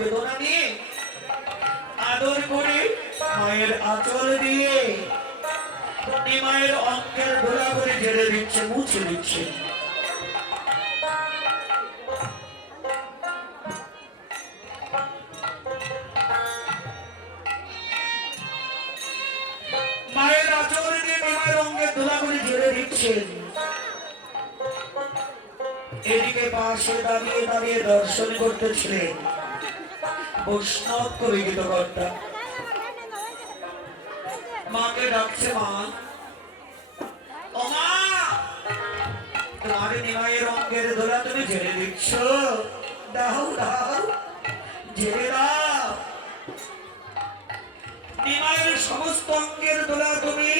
বেদনা নিয়ে আদর করে মায়ের আঁচল দিয়ে মায়ের অঙ্কের গোলা করে ঝেড়ে দিচ্ছে, মুছে দিচ্ছে। মায়ের আঁচল দিয়ে মায়ের অঙ্কের গোলা করে ঝেড়ে দিচ্ছেন। এদিকে পাশে দাঁড়িয়ে দাঁড়িয়ে দর্শন করতেছিলেন বৈষ্ণব কবি গীতকর্তা। মাকে ডাকছে, মা ও মা, তোমার নিমাইয়ের অঙ্গের দোলা তুমি ঝেড়ে দিচ্ছ, দাও দাও, ঝেড়ে দাও। নিমাইয়ের সমস্ত অঙ্গের দোলা তুমি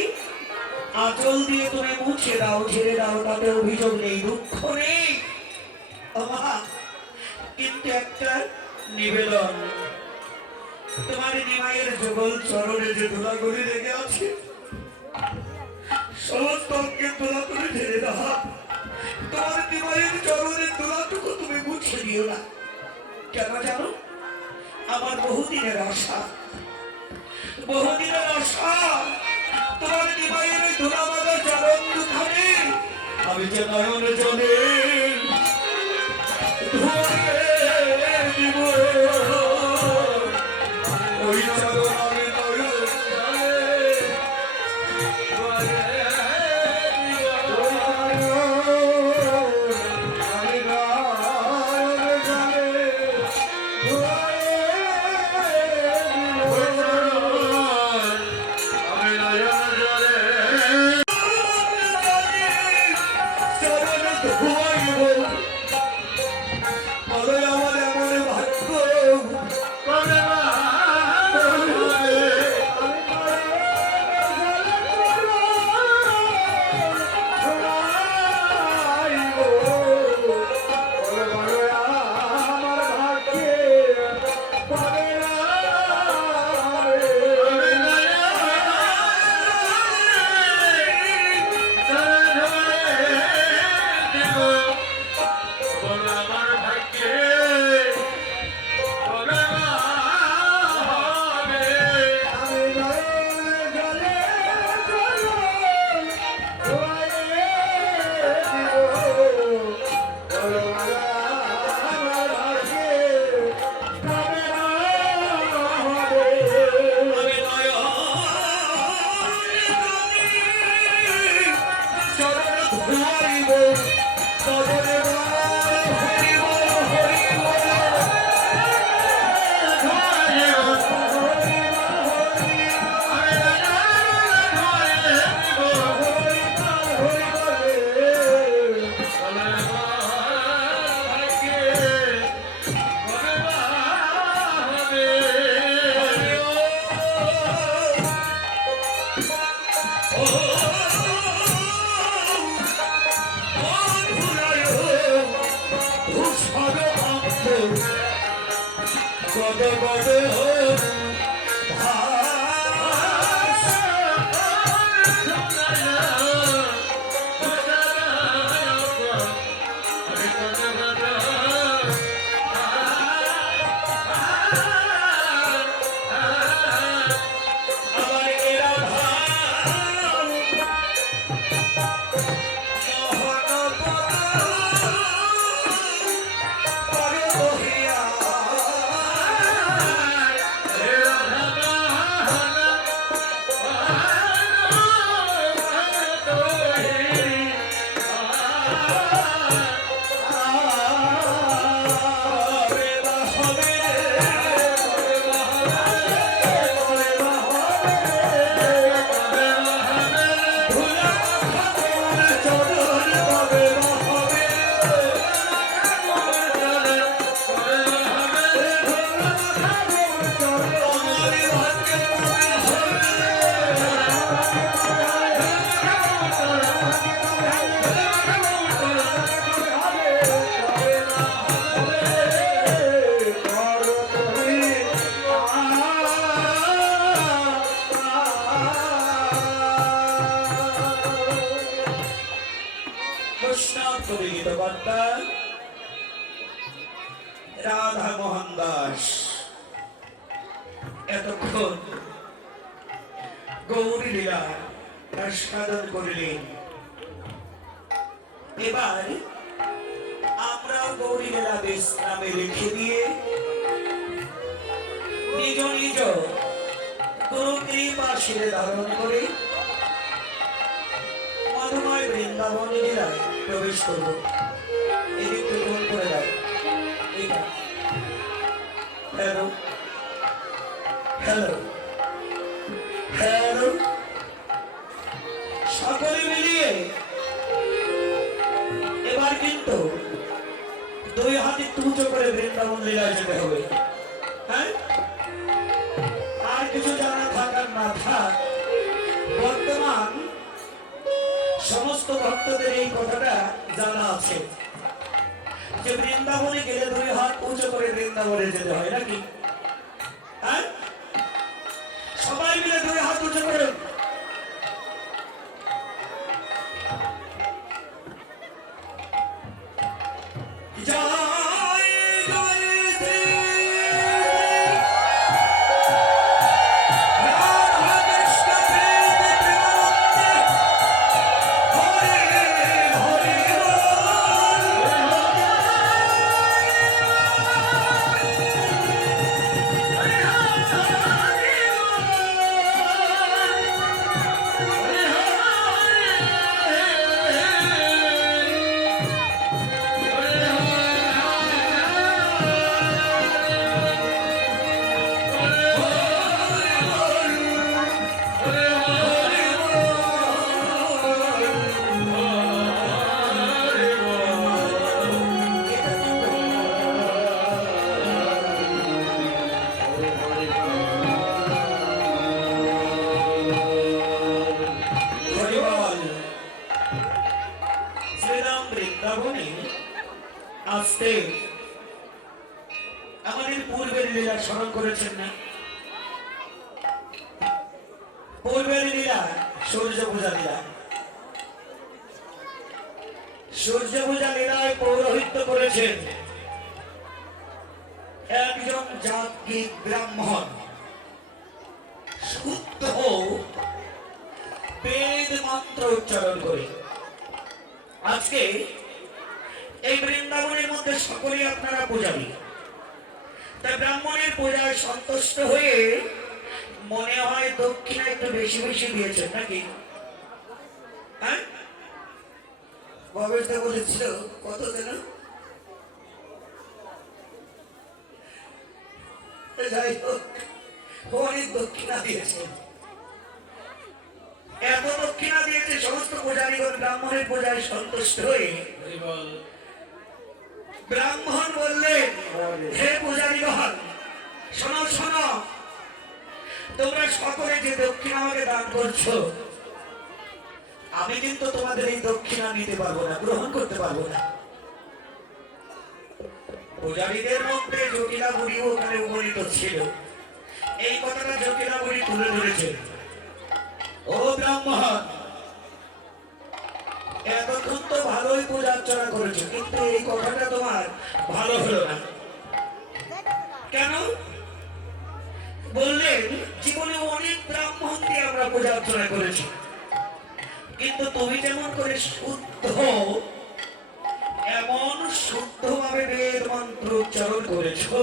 আঁচল দিয়ে তুমি মুছে দাও, ঝেড়ে দাও, তাতে অভিযোগ নেই, দুঃখ নেই। কিন্তু একটা নিবেদন, তোমার নিমাইয়ের যুগল চরণে যে ধুলাগুলি লেগে আছে সমস্ত অঙ্গের দোলা তুমি ঝেড়ে দাও। তোমার নিমাইয়ের চরণের দোলাটুকু তুমি মুছে দিও না। কেন জানো? আমার বহুদিনের আশা, বহুদিনের আশা, তোমার নিমাইয়ের ধুলা বাঁধা চরণ দুখানে আমি যে নয়ন জলে ওই চরণ আমি রাধা মোহন দাস এতক্ষণ গৌরী লীলা আস্বাদন করিলেন। এবার আমরা গৌরী লীলা বিশ্রামে রেখে দিয়ে নিজ নিজ গুরু কৃপা শিরে ধারণ করে মধুময় বৃন্দাবন লীলায় প্রবেশ করব। এদিকটা গ্রহণ করে দাও। হ্যালো হ্যালো হ্যালো, সকলে মিলিয়ে এবার কিন্তু দুই হাতে তুচো করে বৃন্দাবন লীলায় যেতে হবে। হ্যাঁ, আর কিছু জানা থাকার না থাক, বর্তমান সমস্ত ভক্তদের এই কথাটা জানা আছে যে বৃন্দাবনে গেলে দুই হাত উঁচু করে বৃন্দাবনে যেতে হয় নাকি? হ্যাঁ, সবাই মিলে দুই হাত উঁচু করে আসতে আমাদের পূর্বের লীলা স্মরণ করেছেন না? পূর্বের লীলা সূর্য পূজা লীলা। সূর্য পূজা লীলায় পৌরোহিত্য করেছেন একজন যাজ্ঞিক ব্রাহ্মণ, শুদ্ধ বেদ মন্ত্র উচ্চারণ করে। আজকে এই বৃন্দাবনের মধ্যে সকলেই আপনারা পূজারী, তাই ব্রাহ্মণের পূজায় সন্তুষ্ট হয়ে মনে হয় দক্ষিণা একটু বেশি বেশি দিয়েছেন নাকি? হ্যাঁ, বাবেরটা বলেছিল কত দেন? যাই হোক, অনেক দক্ষিণা দিয়েছে। এত দক্ষিণা দিয়েছে, সমস্ত পূজারীগণ ব্রাহ্মণের পূজায় সন্তুষ্ট হয়ে ব্রাহ্মণ বললেন, হে পূজারীগণ, শোনো শোনো, তোমরা সকলে যে দক্ষিণা আমাকে দান করছো, আমি কিন্তু তোমাদের এই দক্ষিণা নিতে পারবো না, গ্রহণ করতে পারবো না। পূজারীদের মধ্যে জটিলা বুড়ি ওখানে উপনীত ছিল। এই কথাটা জটিলা বুড়ি তুলে ধরেছে। ও ব্রাহ্মণ, এতক্ষণ তো ভালোই পূজা অর্চনা করেছো, কিন্তু এই কথাটা তোমার ভালো হলো না। কেন? বললেন, জীবনে অনেক ব্রাহ্মণ দিয়ে আমরা পূজা অর্চনা করেছি, কিন্তু তুমি যেমন করে শুদ্ধ, এমন শুদ্ধভাবে বেদ মন্ত্র উচ্চারণ করেছো,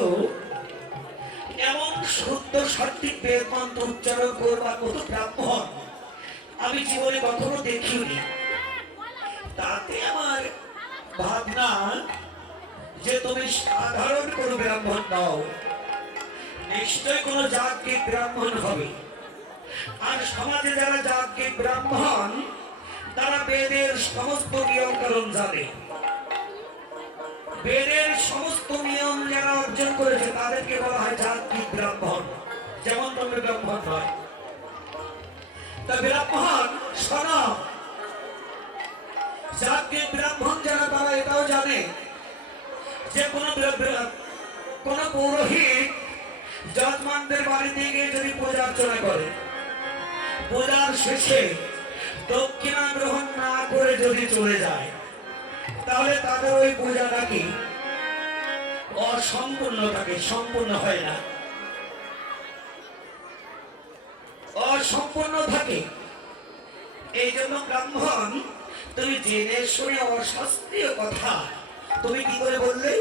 এমন শুদ্ধ সঠিক বেদ মন্ত্র উচ্চারণ করবার মতো ব্রাহ্মণ আমি জীবনে কখনো দেখিনি। তাতে আমার ভাবনা যে তুমি সাধারণ কোন ব্রাহ্মণ নাও, নিশ্চয় কোন যাজ্ঞিক ব্রাহ্মণ হবে। আর সমাজে যারা যাজ্ঞিক ব্রাহ্মণ, তারা বেদের সমস্ত নিয়ম কানুন জানে। বেদের সমস্ত নিয়ম যারা অর্জন করেছে তাদেরকে বলা হয় যাজ্ঞিক ব্রাহ্মণ। যেমন তুমি ব্রাহ্মণ নয়, তা ব্রাহ্মণ শোনো, যাজ্ঞিক ব্রাহ্মণ যারা তারা এটাও জানে যে কোন পৌরোহিত যজমানদের বাড়িতে গিয়ে যদি পূজা অর্চনা করে, পূজার শেষে দক্ষিণা গ্রহণ না করে যদি চলে যায়, তাহলে তাদের ওই পূজাটা কি অসম্পূর্ণ থাকে, সম্পূর্ণ হয় না। অসম্পূর্ণ থাকে। এই জন্য ব্রাহ্মণ, তুমি জেনে শুনে অশাস্ত্রীয় কথা তুমি কি করে বললে?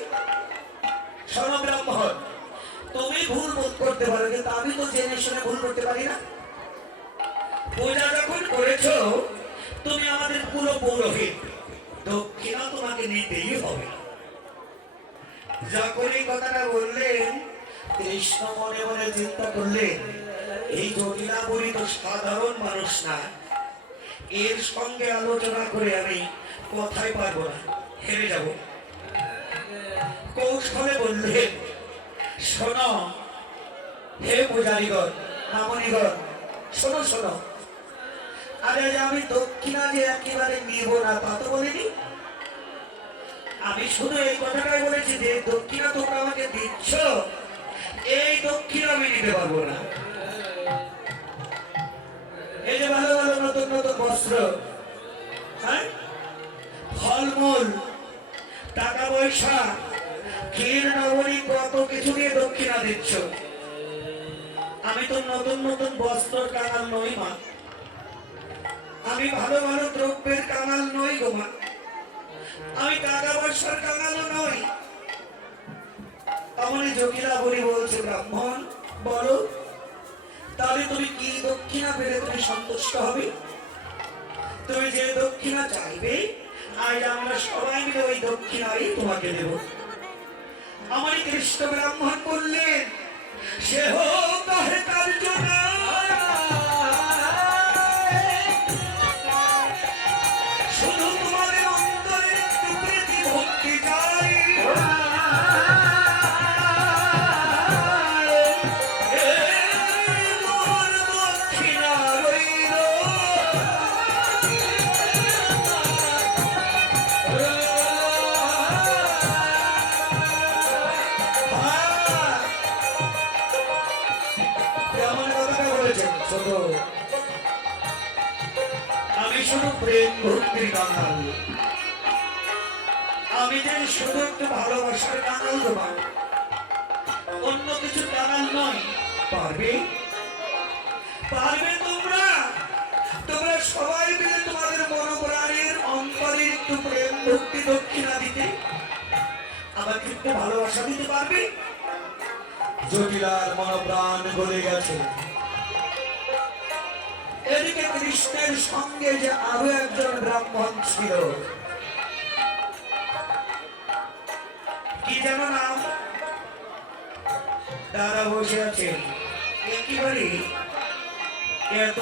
শোনো ব্রাহ্মণ, তুমি ভুল বোধ করতে পারো, কিন্তু আমি তো জেনে শুনে ভুল করতে পারি না। পূজা যখন করেছো, তুমি আমাদের পুরো পৌরোহিত, দক্ষিণা তোমাকে নিতেই হবে। যখন এই কথাটা বললেন, কৃষ্ণ মনে মনে চিন্তা করলেন, এই জটিলাবলী তো সাধারণ মানুষ না, এর সঙ্গে আলোচনা করে আমি কথাই পারবো না, হেরে যাব। কৌশলে বললেন, শোনো হে পূজারীগণ, মামনিগণ, শোনো শোনো, আরে আমি দক্ষিণা যে একেবারে নিব না তা তো বলিনি। আমি শুধু এই কথাটাই বলেছি যে দক্ষিণা তোমরা আমাকে দিচ্ছ, এই দক্ষিণা আমি নিতে পারবো না। এই যে ভালো ভালো নতুন নতুন বস্ত্র, হ্যাঁ, ফলমূল, টাকা পয়সা, ক্ষীর নবনী, কত কিছু দিয়ে দক্ষিণা দিচ্ছ। আমি তো নতুন নতুন বস্ত্র কাঙাল নই মা, আমি ভালো ভালো দ্রব্যের কাঙাল নই গো মা, আমি টাকা পয়সার কাঙালও নই। আমার জটিলা বলি বলছে, ব্রাহ্মণ বলো, তাহলে তুমি কি দক্ষিণা পেলে তুমি সন্তুষ্ট হবে? তুমি যে দক্ষিণা চাইবে, আজ আমরা সবাই মিলে ওই দক্ষিণাই তোমাকে দেব। আমার কৃষ্ণ ব্রাহ্মণ বললেন, সে হোক তাহে কার্য না, শুধু তোমাদের অন্তরে একটু প্রীতি ভক্তি চাই। আমি শুধু প্রেম ভক্তির কাঙাল, আমি যে শুধু একটু ভালোবাসার কাঙাল তোমার, অন্য কিছু কাঙাল নয়। পারবে পারবে তোমরা, তোমরা সবাই মিলে তোমাদের মনোপ্রাণের অন্তরের একটু প্রেম ভক্তি দক্ষিণা দিতে, আমাকে একটু ভালোবাসা দিতে পারবে? জটিলার মনোপ্রাণ গলে গেছে। এদিকে কৃষ্ণের সঙ্গে যে আরো একজন ব্রাহ্মণ ছিল, কি যেন নাম, তারা বসে আছেন একেবারে এত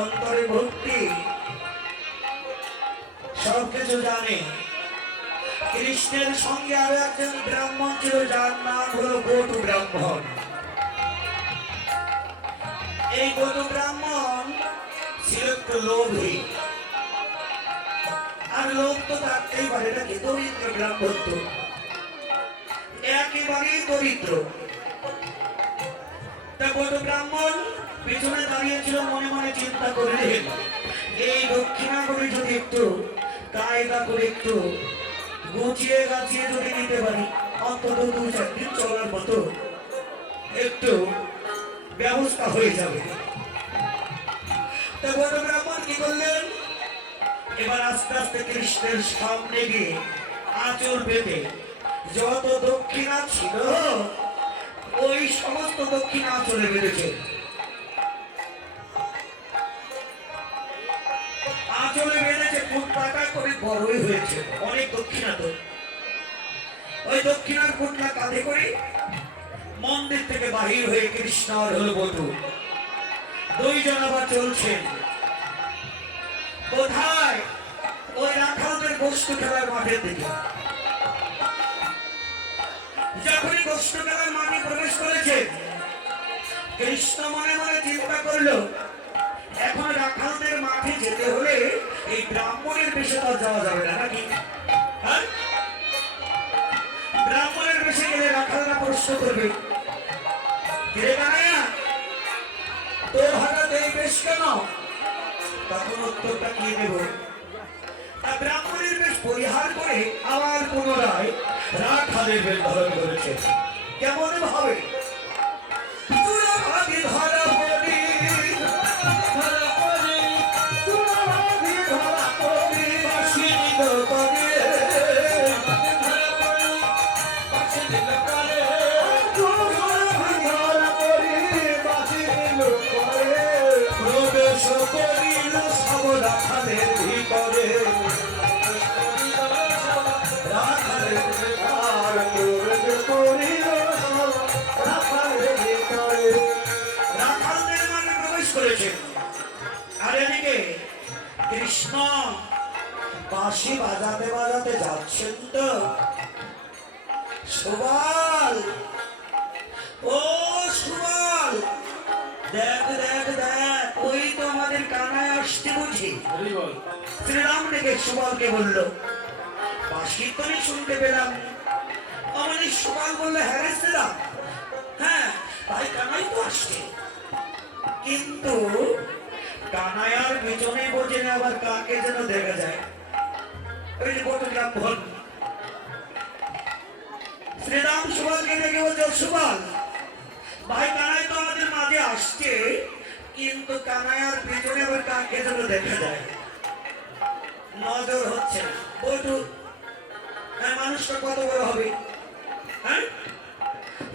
অন্তরে ভক্তি, সবকিছু জানে। কৃষ্ণের সঙ্গে আরো একজন ব্রাহ্মণ ছিল, যার নাম হলো বটু ব্রাহ্মণ। এই বটু ব্রাহ্মণ ছিল একটু লোভী, আর লোভ তো থাকতেই পারে নাকি, দরিদ্র ব্রাহ্মণ তো একেবারেই দরিদ্র। তা বটু ব্রাহ্মণ পিছনে দাঁড়িয়েছিল, মনে মনে চিন্তা করলেন, এই দক্ষিণাগুলি যদি একটু কায়দা করে একটু গুছিয়ে গাছিয়ে যদি নিতে পারি, অন্তত 2-4 দিন চলার মতো একটু ব্যবস্থা হয়ে যাবে। তা বটু ব্রাহ্মণ কি করলেন, এবার আস্তে আস্তে কৃষ্ণের সামনে গিয়ে আঁচল বেঁধে যত দক্ষিণা ছিল ওই সমস্ত দক্ষিণা আঁচলে বেঁধেছে। আঁচলে বেঁধেছে, ফুটপাটা করে বড়ই হয়েছে, অনেক দক্ষিণা তো। ওই দক্ষিণার ফুটনা কাঁধে করে মন্দির থেকে বাহির হয়ে কৃষ্ণ আর হল বটু দুইজন আবার চলছেন কোথায়? ওই রাখালদের গোষ্ঠ খেলার মাঠের দিকে। যখনই গোষ্ঠ খেলার মাঠে প্রবেশ করেছে, কৃষ্ণ মনে মনে চিন্তা করলো, এখন রাখালদের মাঠে যেতে হলে এই ব্রাহ্মণের বেশে তো যাওয়া যাবে না নাকি? ব্রাহ্মণের বেশে গেলে রাখালরা প্রশ্ন করবে, তোর হঠাৎ এই বেশ কেন? তখন উত্তরটা কি দেব? ব্রাহ্মণের বেশ পরিহার করে আবার পুনরায় রাখালের বেশ ধারণ করেছে। কেমন ভাবে চূড়াভাগে ধরা পড়ি, ধরা পড়ি, চূড়াভাগে ধরা পড়ি, বাঁশি দিল করে, ধরা পড়ি, বাঁশি দিল করে, চূড়াভাগে ধরা পড়ি, বাঁশি দিল করে, প্রবেশ করিল সব রাখালের ভিতরে, রাখালের ভিতর প্রবেশ করিল সব রাখালের ভিতরে। রাখালদের মানে প্রবেশ করেছে। আর এদিকে কৃষ্ণ বাঁশি বাজাতে বাজাতে যাচ্ছেন তো। সুবল, ও সুবল, দেখ দেখ দেখ, ওই তো আমাদের কানায় আসতে বুঝি। শ্রীরাম দেখে সুবলকে বলল, বাঁশির ধ্বনি শুনতে পেলাম। আমাদের সুবল বললো, হ্যাঁ রে শ্রীরাম, হ্যাঁ তাই কানাই তো আসছে। কিন্তু কানায়ার পিছনে বোঝে না, আবার কাকে যেন দেখা যায়। ওই যে বটু ব্রাহ্মণ। শ্রীরাম সুবলকে দেখে বলছে, সুবল ভাই, কানাই তো আমাদের মাঝে আসছে, কিন্তু কানায়ার পিছনে আবার কাকে যেন দেখা যায়, নজর হচ্ছে না। বটু, মানুষটা কত বড় হবে, হ্যাঁ,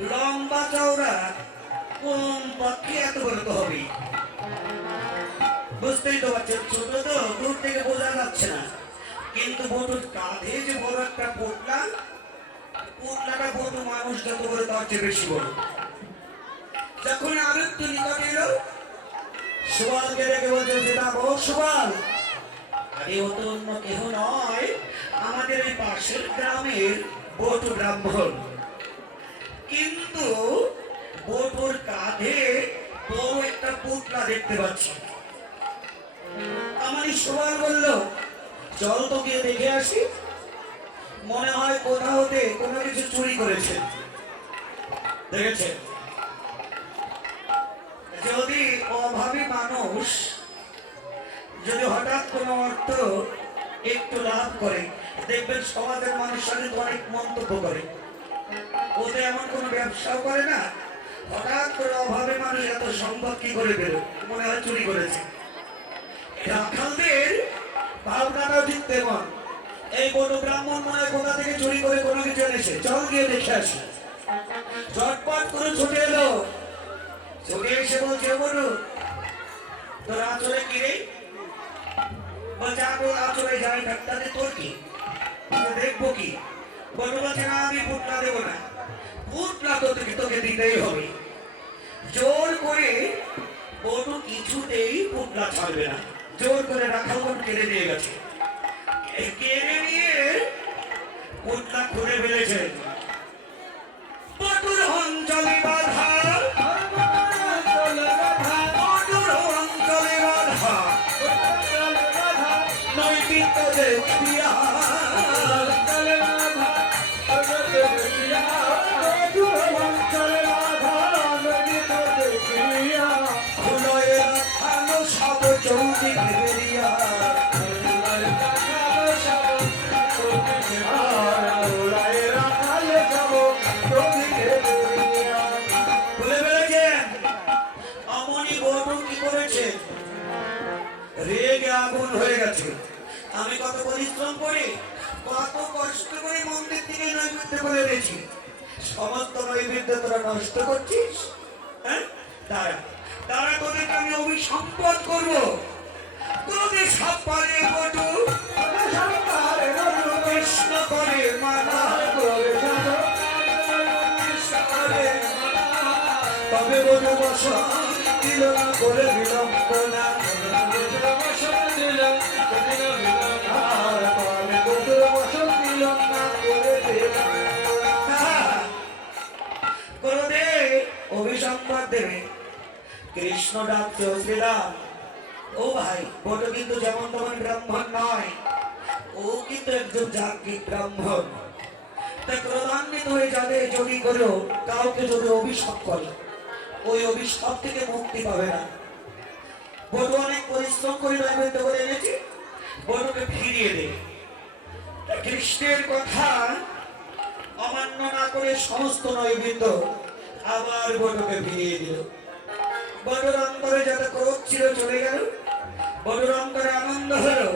লম্বা চওড়া, কোন পক্ষে এত বড় তো হবে। বুঝতেই তো পারছেন, ছোট তো, দূর থেকে বোঝা যাচ্ছে না। কিন্তু বটুর কাঁধে যে বড় একটা পোটলা, পোটলাটা বটু মানুষ যত বড় তার চেয়ে বেশি বড়। যখন আরো একটু নিকটে এলো, সুবলকে রেখে বলছে, যেটা ও সুবল, আরে ও তো অন্য কেহ নয়, আমাদের এই পাশের গ্রামের বটু ব্রাহ্মণ। কিন্তু বটুর কাঁধে বড় একটা পুতলা দেখতে পাচ্ছি। আমার সুবল বলল, চল তো গিয়ে দেখে আসি, মনে হয় কোথাও হতে কোনো কিছু চুরি করেছে। দেখেছেন, যদি অভাবী মানুষ যদি হঠাৎ কোনো অর্থ একটু লাভ করে, দেখবেন সমাজের মানুষ সাথে অনেক মন্তব্য করে। ওতে এমন কোনো ব্যবসাও করে না, হঠাৎ করে অভাবে মানুষ এত সম্পদ কি করে বেরো, মনে হয় চুরি করেছে। রাখালদের ভাবনাটাও ঠিক তেমন। এই বড় ব্রাহ্মণ মনে হয় কোথা থেকে চুরি করে কোনো কিছু এনেছে, চল গিয়ে দেখে আসি। চটপট করে ছুটে এলো, ছুটে এসে বলছে, বলু তোর আঁচলে কি রে? বলছে, আঁচলে যাই ডাক্তারে, তোর কি, দেখবো কি? বলু বলছে, না আমি পুটলা দেবো না, পুটলা তো তোকে দিতেই হবে। জোর করে বটু কিছুতেই পুটলা ছাড়বে না, জোর করে রাখালগণ কেড়ে নিয়ে গেছে। কেড়ে নিয়ে পুটলা খুলে ফেলেছে। বটুর অঞ্চলে বাধা, বটুর অঞ্চলে বাধা, নৈবিত্য দেখিয়া, চৌদিকে বেরিয়া, খুলে ফেলেছেন। অমনি বটু কি করেছে, রেগে আগুন হয়ে গেছে। আমি কত পরিশ্রম করে, কত কষ্ট করে মন্দির থেকে নৈবেদ্য করে দিয়েছি, সমস্ত নৈবেদ্য তোরা নষ্ট করছিস। হ্যাঁ, তারা তারা তোদেরকে আমি অভিসম্পদ করবো। ক্রোধে সাপ পারে বটু, কৃষ্ণ করে মানা, তবে বটু বসন দিল না করে বিলম্বনা, ক্রোধে অভিসম্পদ দেবে। কৃষ্ণ ডাকছে, শ্রীরাম, ও ভাই, বটু কিন্তু যেমন তেমন ব্রাহ্মণ নয়, ও কিন্তু একজন যাজ্ঞিক ব্রাহ্মণ। তাই ক্রোধান্বিত হয়ে যাবে যদি করেও কাউকে যদি অভিশাপ করে, ওই অভিশাপ থেকে মুক্তি পাবে না। বটু অনেক পরিশ্রম করে নৈবেদ্য করে এনেছি, বটুকে ফিরিয়ে দে। কৃষ্ণের কথা অমান্য না করে সমস্ত নৈবেদ্য আবার বটুকে ফিরিয়ে দিল। বটুর অন্তরে যত ক্রোধ ছিল চলে গেল, বটুর অন্তরে আনন্দ হলো।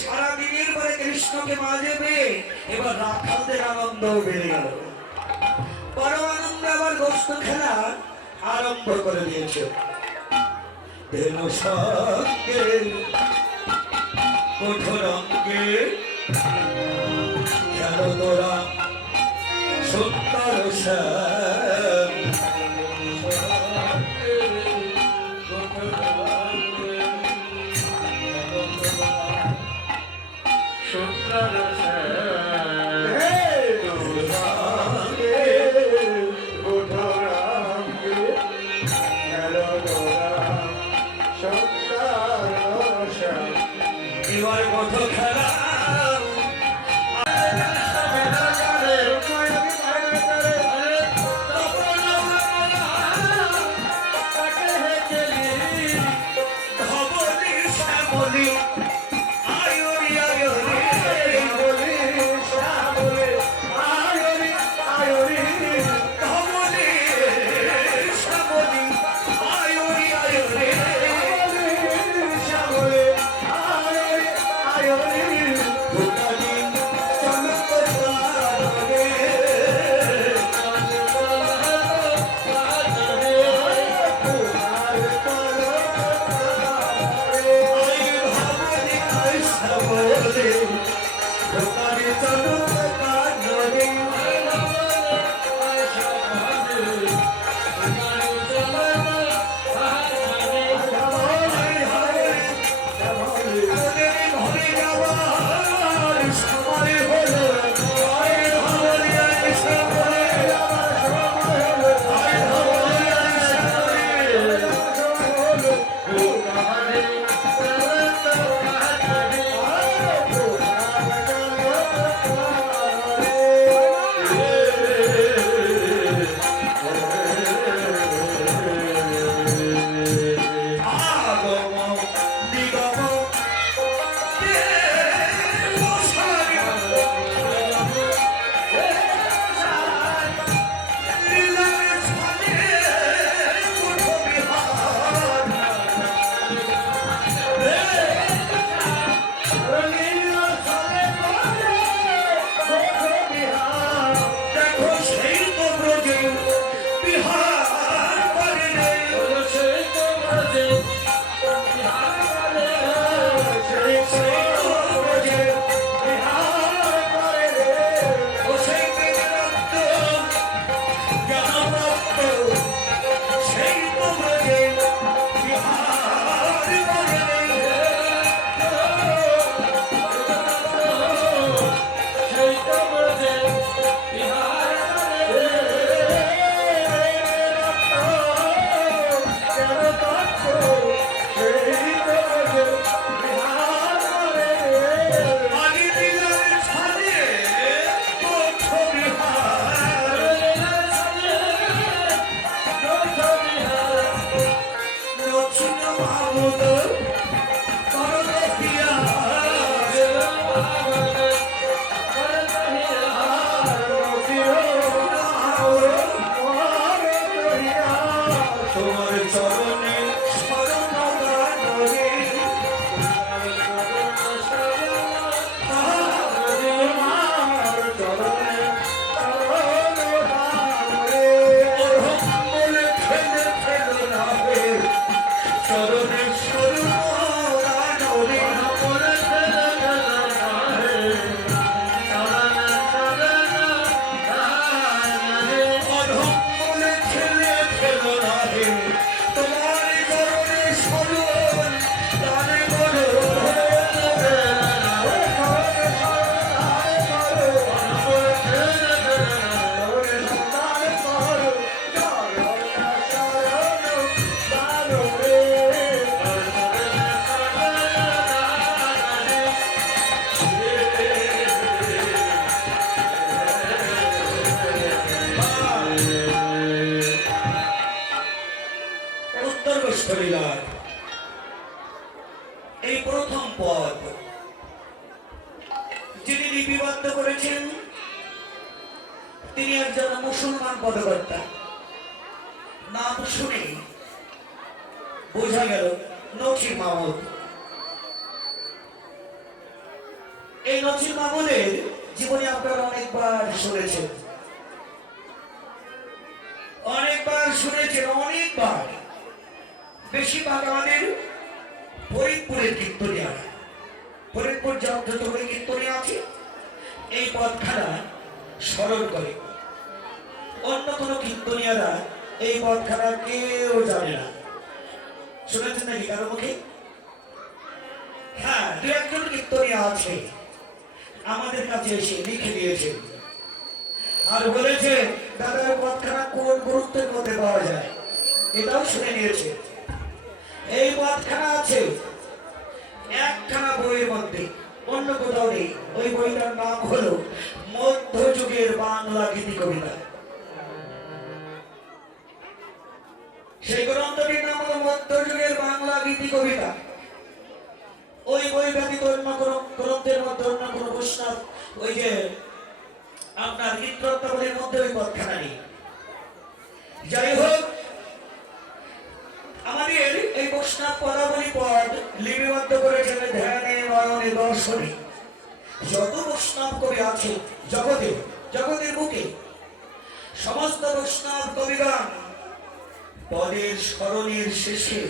সারাদিনের পরে কৃষ্ণকে মাঝে পেয়ে এবার রাখালদের আনন্দও বেড়ে গেল। বড় আনন্দ আবার গোস্ত খেলা আরম্ভ করে দিয়েছে। ধেনু সঙ্গে কঠোর অঙ্গে কেন তোরা সুন্দর শ্যাম। এবার কত খেলা কীর্তিমান পদকর্তা। নাম শুনে বোঝা গেল নছির মাহমুদ। এই নছির মাহমুদের জীবনে আপনারা অনেকবার শুনেছেন, অনেকবার। বেশিরভাগ আমাদের ফরিদপুরের কীর্তনিয়ারা, ফরিদপুর যতগুলি কীর্তনিয়া আছে এই পদখানা স্মরণ করে। অন্য কোনো কীর্তনিয়ারা এই পদখানা কেউ জানে না। শুনেছেন নাকি কারো মুখে? হ্যাঁ, দু একজন কীর্তনিয়া আছে আমাদের কাছে এসে লিখে দিয়েছে আর বলেছে দাদার পদখানা কোন গুরুত্বের মধ্যে পাওয়া যায়, এটাও শুনে নিয়েছে। এই পদখানা আছে একখানা বইয়ের মধ্যে, অন্য কোথাও নেই। ওই বইটার নাম হলো মধ্যযুগের বাংলা গীতি কবিতা। সেই গ্রন্থটির নাম হলো মধ্যযুগের বাংলা গীতি কবিতা। ওই বই ব্যতীত অন্য কোনো গ্রন্থের মধ্যে অন্য কোনো বৈষ্ণব ওই যে আপনার গীতরত্নাবলীর মধ্যে ওই পদখানা নেই। যাই হোক, আমাদের এই বৈষ্ণব পদাবলী পদ লিপিবদ্ধ করেছেন ধ্যানে নয়নে দর্শনে যত বৈষ্ণব কবি আছে জগতের বুকে, সমস্ত বৈষ্ণব কবিগণ পদের স্মরণের শেষে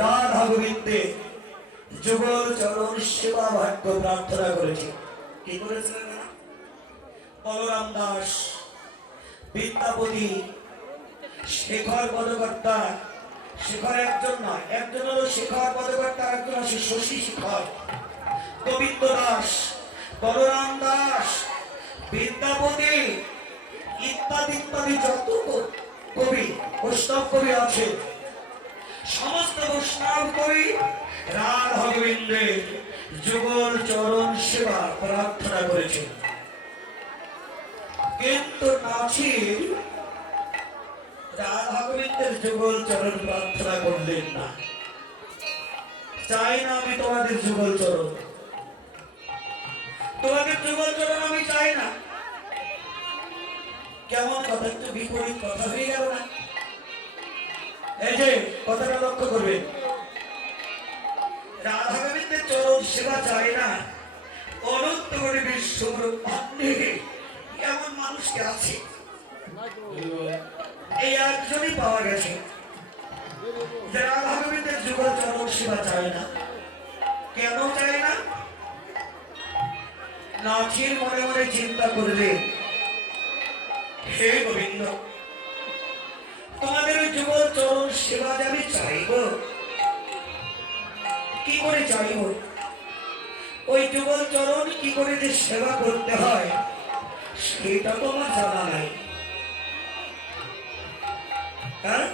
রাধা গোবিন্দে যুগল চরণ সেবা ভাগ্য প্রার্থনা করেছে। কি করেছিলেন না? বলরাম দাস, বিদ্যাপতি, শেখর পদকর্তা। শেখর একজন নয়, একজন হলো শেখর পদকর্তা, একজন আছে শশী শেখর। গোবিন্দ দাস, বলরাম দাস, বিদ্যাপতি ইত্যাদি ইত্যাদি যত কবি বৈষ্ণব কবি আছে, সমস্ত বৈষ্ণব কবি রাধা গোবিন্দের যুগল চরণ সেবা প্রার্থনা করেছেন। কিন্তু নাছির রাধা গোবিন্দের যুগল চরণ প্রার্থনা করলেন না। চাই না আমি তোমাদের যুগল চরণ, তোমাদের যুগল চরণ আমি চাই না। কেমন কথা, একটু বিপরীত কথা হয়ে গেল না? এই যে কথাটা লক্ষ্য করবেন, রাধা গোবিন্দের চরণ সেবা চাই না, অনন্ত করে বিশ্ব ব্রহ্মাণ্ডে এমন মানুষকে আছে এই একজনই পাওয়া গেছে যে রাধা গোবিন্দের যুগল চরণ সেবা চায় না। কেন চায় না? নাছির মনে মনে চিন্তা করলে, হে গোবিন্দ, তোমাদের ওই যুগল চরণ সেবা যে আমি চাইব, কি করে চাইব? ওই যুগল চরণ কি করে যে সেবা করতে হয় সেটা তো আমার জানা নাই। হ্যাঁ,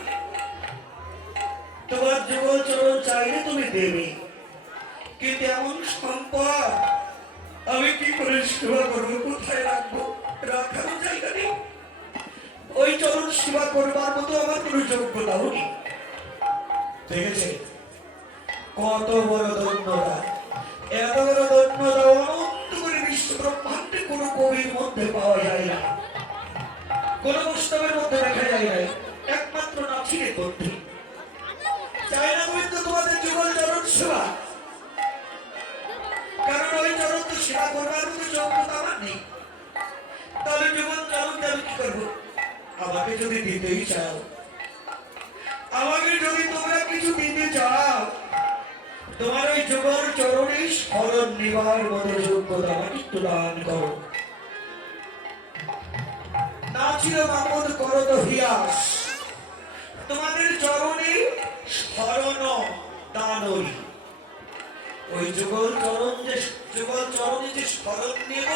তোমার যুগল চরণ চাইলে তুমি দেবে, কিন্তু এমন সম্পদ আমি কি করে সেবা করবো, কোথায় রাখবো? রাখারও জায়গা নেই। ওই চরণ সেবা করবার মতো আমার কোনো যোগ্যতাও নেই। দেখেছে কত বড় ধন্যতা, এত বড় ধন্যতা অনন্ত করে বিশ্ব ব্রহ্মাণ্ডে কোনো কবির মধ্যে পাওয়া যায় না, কোন বৈষ্ণবের মধ্যে দেখা যায় না, একমাত্র নাছিরের মধ্যে। চাই না গোবিন্দ তোমাদের যুগল চরণ সেবা, কারণ ওই চরণ তো সেবা করবার মতো যোগ্যতা আমার নেই। তাহলে যুগল চরণ আমি কি করবো? আমাকে যদি দিতেই চাও, আমাকে যদি তোমরা কিছু দিতে চাও, তোমার ওই যুগল চরণে স্মরণ নিবার মতো যোগ্যতা আমাকে একটু দান করো। নাছির মাহমুদ করো তো হিয়াস, তোমাদের চরণে স্মরণ দানই। ওই যুগল চরণে যে স্মরণ নেব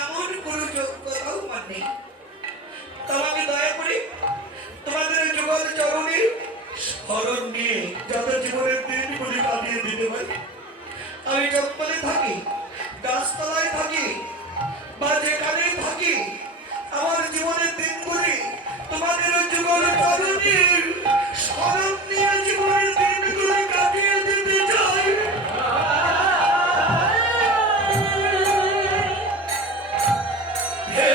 এমন কোন যোগ্যতাও আমার নেই। তোমাকে দয়া করে তোমাদের যুগল চরণে স্মরণ নিয়ে যত জীবনের দিনগুলি কাটিয়ে দিতে পারি। আমি জঙ্গলে থাকি, গাছতলায় থাকি, বা যেখানেই থাকি, আমার জীবনের দিনগুলি তোমাদের যুগল চরণে স্মরণ নিয়ে জীবনের দিনগুলি কাটিয়ে দিতে চাই। হে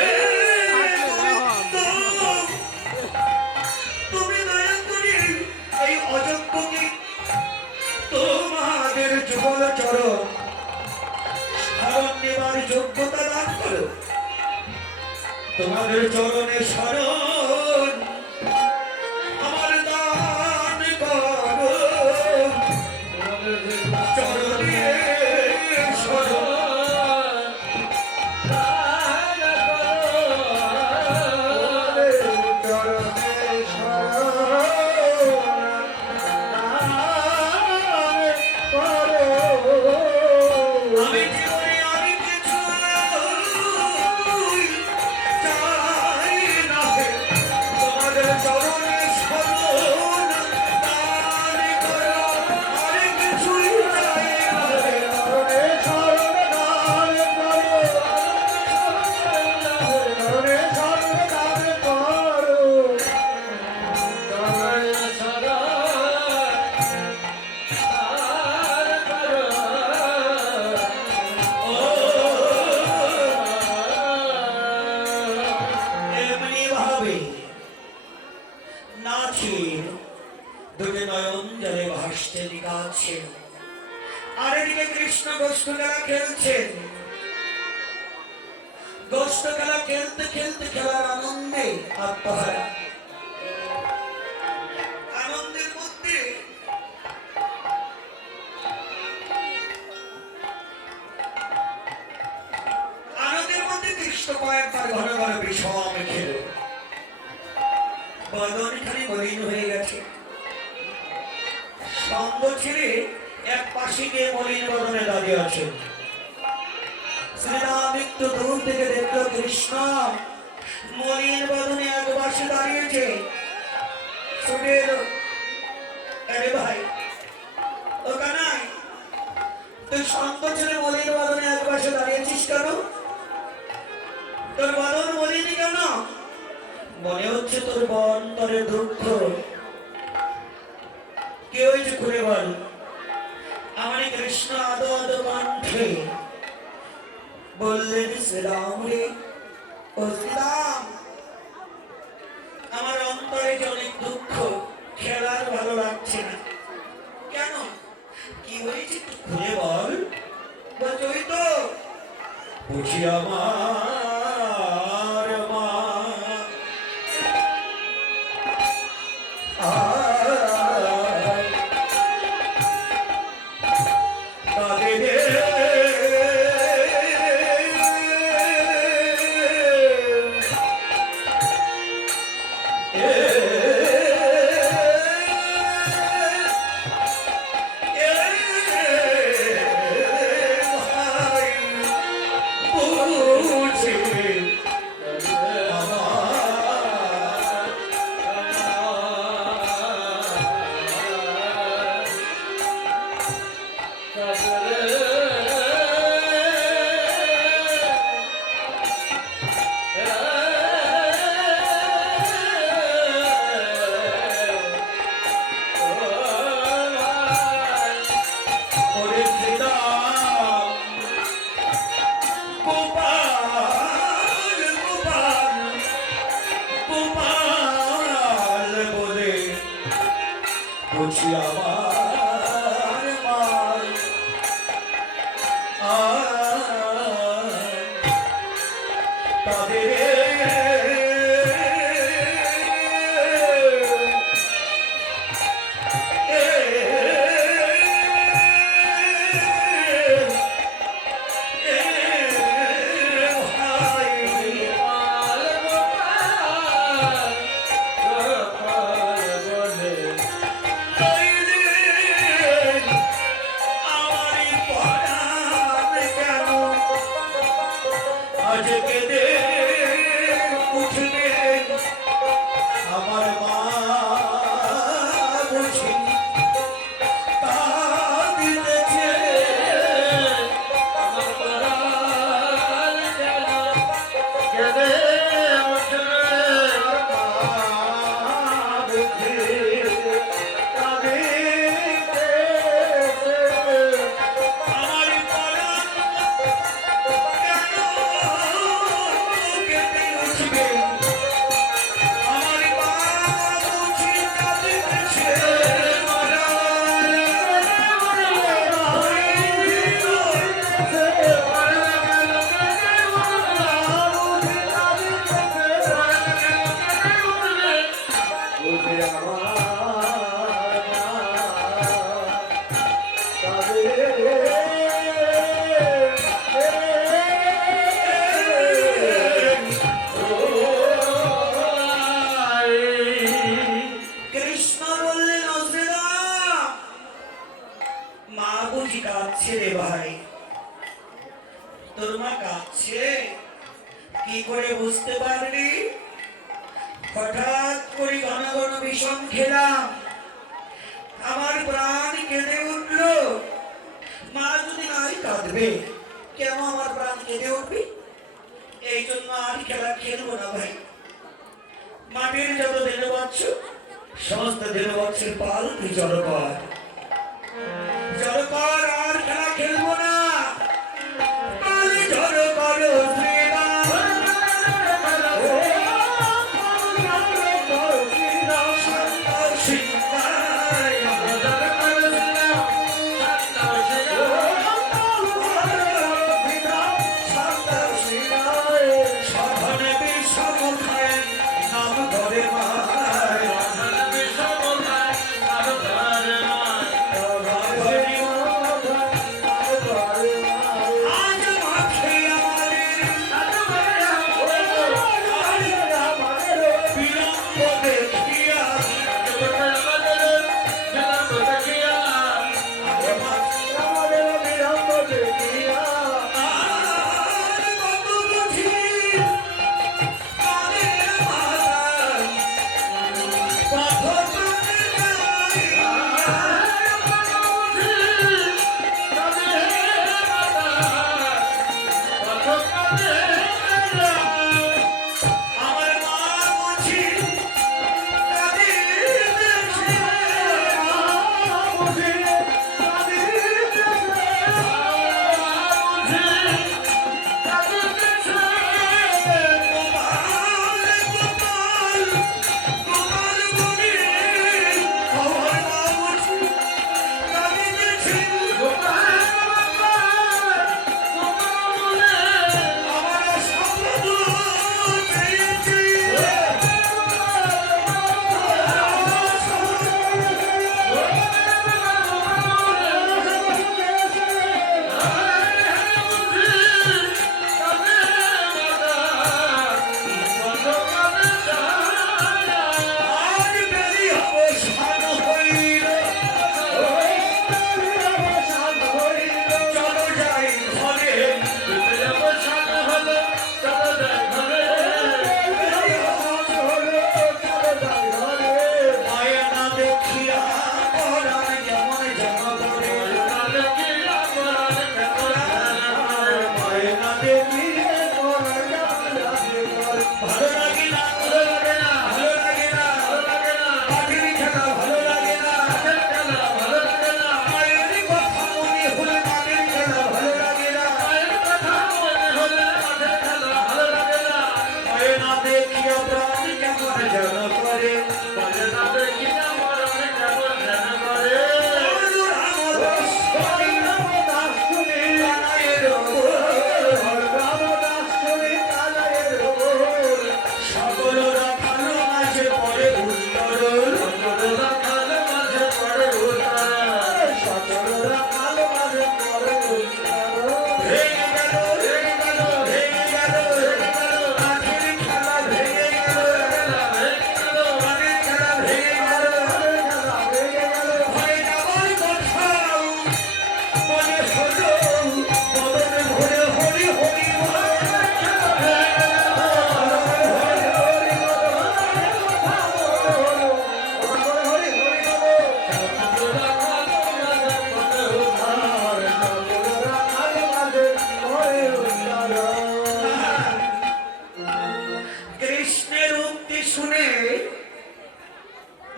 তোমাদের চরণে শরণ আমার দান করো চরণে শরণ দান করো চরণে শরণ আমি জীবনে আমি কিছু চাই না তোমাদের চরণে শরণ দান করো আমি কিছুই চাই না চরণে শরণ দান করো চরণে শরণ দান করো চরণে শরণ এমনি ভাবে নাচের দুটি নয়ন জলে ভাসতে দিকাছে আর এদিকে কৃষ্ণ গোষ্ঠ খেলা খেলছেন গোষ্ঠ খেলা খেলতে খেলতে খেলার আনন্দে আত্মহারা আনন্দের মধ্যে কৃষ্ণ কয়েকবার ঘন ঘন বিষম খেল বদন খালি মলিন হয়ে গেছে সঙ্গ ছেড়ে এক পাশে গিয়ে মলিন বদনে দাঁড়িয়ে আছে শ্রীরাম একটু দূর থেকে দেখলো কৃষ্ণ মলিন বদনে এক পাশে দাঁড়িয়েছে ছুটে এলো আরে ভাই ও কানাই তুই সঙ্গ ছেড়ে মলিন বদনে এক পাশে দাঁড়িয়েছিস কেন তোর বদন মলিনি কেন মনে হচ্ছে তোর অন্তরে দুঃখ কি হয়েছে খুলে বল আমার কৃষ্ণ আদো আদো কণ্ঠে বললেন শ্রীরাম রে ও শ্রীরাম আমার অন্তরে যে অনেক দুঃখ খেলার ভালো লাগছে না কেন কি হয়েছে একটু খুলে বল বলছো ওই তো বুঝি আমার মা বুঝি আমার মায় তাদের কাঁদছে রে ভাই, তোর মা কাঁদছে, কি করে বুঝতে পারলি? হঠাৎ করে ঘন ঘন বিষম খেলাম, আমার প্রাণ কেঁদে উঠল। মা যদি নাই কাঁদবে, কেন আমার প্রাণ কেঁদে উঠবে? এই জন্য আর খেলা খেলবো না ভাই। মাটির যত দিনে বাচ্চ, সমস্ত দিনে বাচ্চের পাল তুই জড়ো কর, জড়ো কর, আর খেলা খেলবো না। পাল জড়ো করো শ্রীরাম,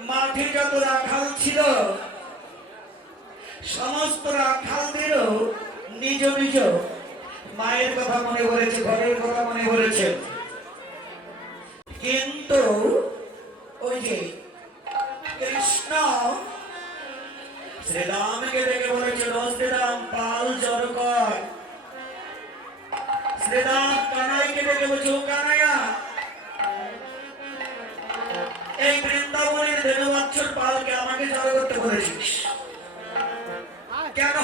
মাঠে যত রাখাল ছিল সমস্ত রাখালদেরও নিজ নিজ মায়ের কথা মনে পড়েছে, ঘরের কথা মনে পড়েছে। কিন্তু ওই যে কৃষ্ণ শ্রীরামকে ডেকে বলেছিল, শ্রীরাম পাল জড়ো কর। শ্রীরাম কানাইকে ডেকে বলছে, ও কানাইয়া এই বৃন্দাবনের দেববাচ্চর পালকে আমাকে জড়ো করতে বলেছিস কেন?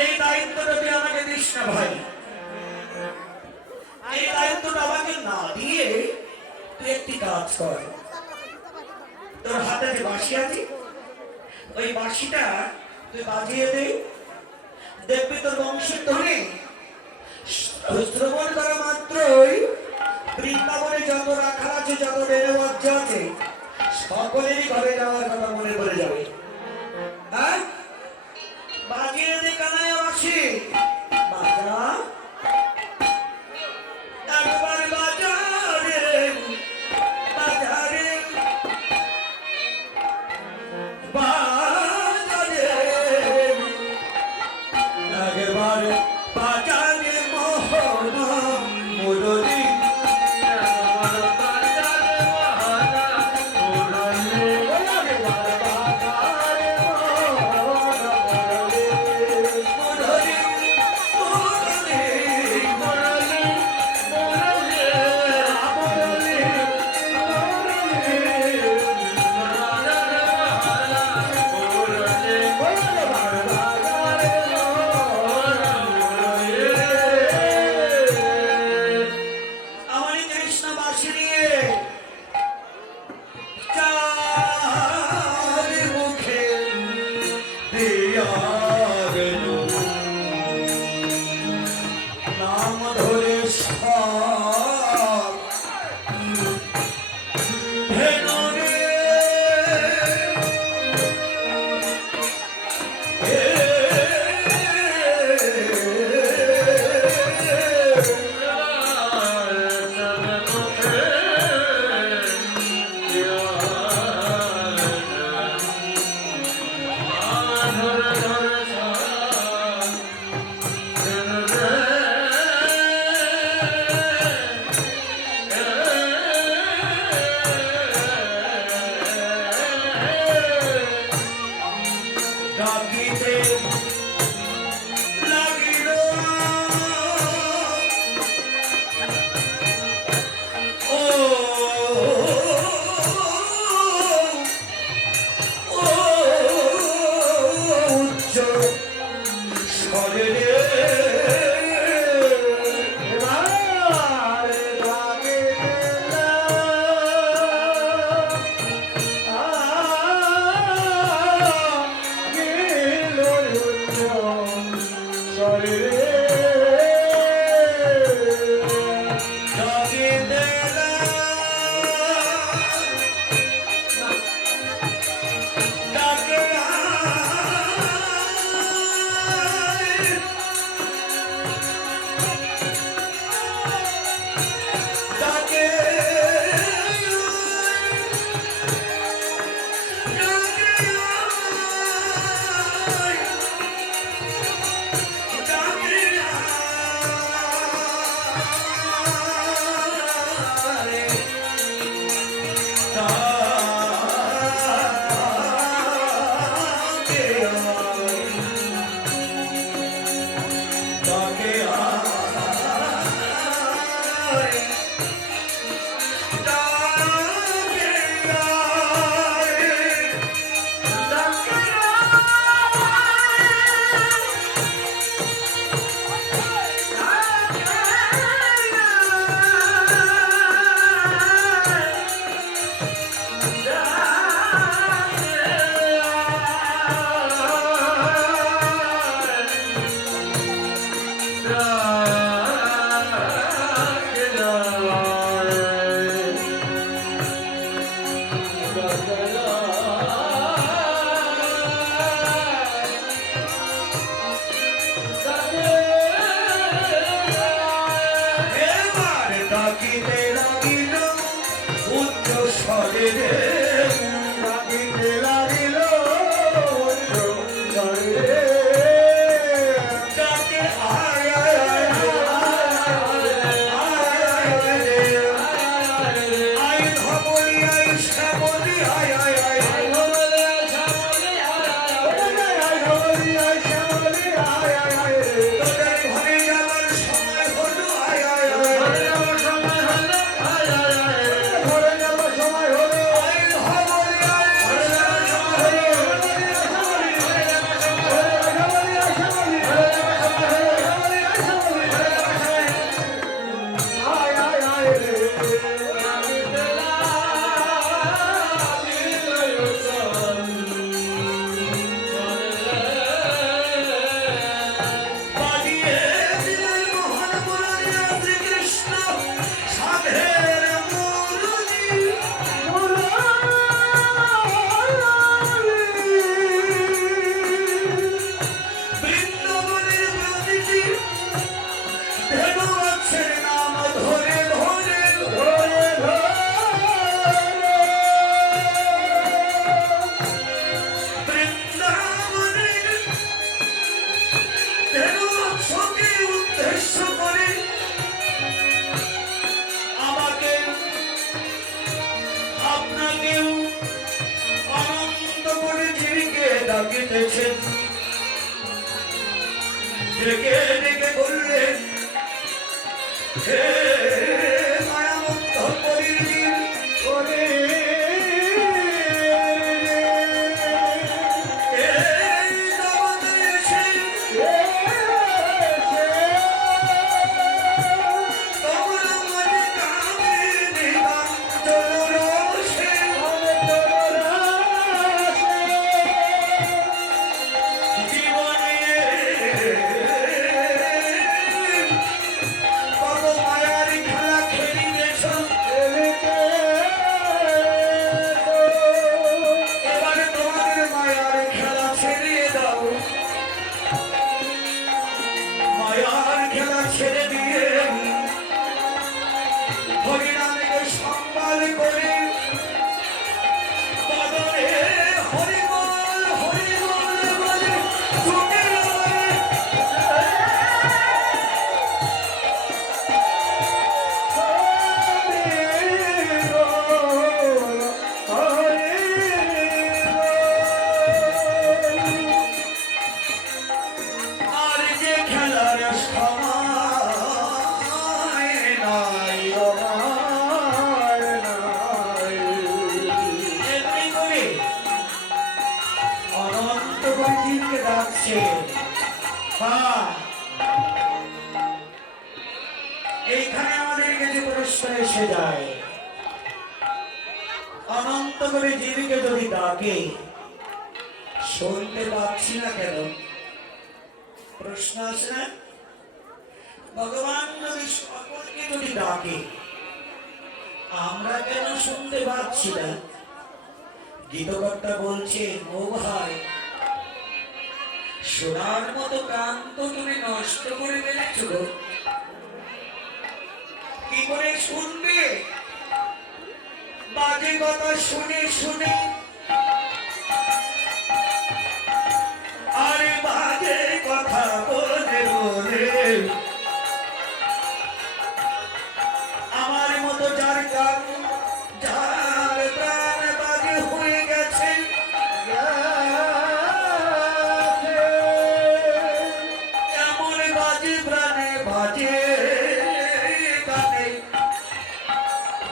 এই দায়িত্বটা তুই আমাকে দিস না ভাই। এই দায়িত্বটা আমাকে না দিয়ে তুই একটি কাজ কর, তোর হাতে যে বাঁশি আছে ওই বাঁশিটা তুই বাজিয়ে দে, দেখবি তোর বংশের ধ্বনি শ্রবণ করা মাত্রই বৃন্দাবনে যত রাখা আছে, যত বেড়ে আছে, সকলেরই ঘরে যাওয়ার কথা মনে পড়ে যাবে। হ্যাঁ, বাজিয়ে দে কানাই আসি, বাজা একবার বাজারে, বাজারে বাজারে, একবার বাজারে মোহনা মুরলী, কেউ অনন্ত করে জীবকে ডাকিতেছেন, ডেকে ডেকে বললেন, হে মায়ামন্ত পরিজীব করে এইখানে আমাদের কাছে প্রশ্ন এসে যায়, অনন্ত করে জীবীকে যদি ডাকে শুনতে পাচ্ছি না কেন? প্রশ্ন আছে না? ভগবান যদি সকলকে যদি ডাকে আমরা কেন শুনতে পাচ্ছি না? গীতকর্তা বলছেন, ও ভাই, শোনার মতো কান তো তুমি নষ্ট করে ফেলেছ, কি করে শুনবে? বাজে কথা শুনে শুনে, আরে বাজে কথা বলে বলে আমার মতো যার কান, যার প্রাণ বাজে হয়ে গেছে, এমন বাজে প্রাণে বাজে কানে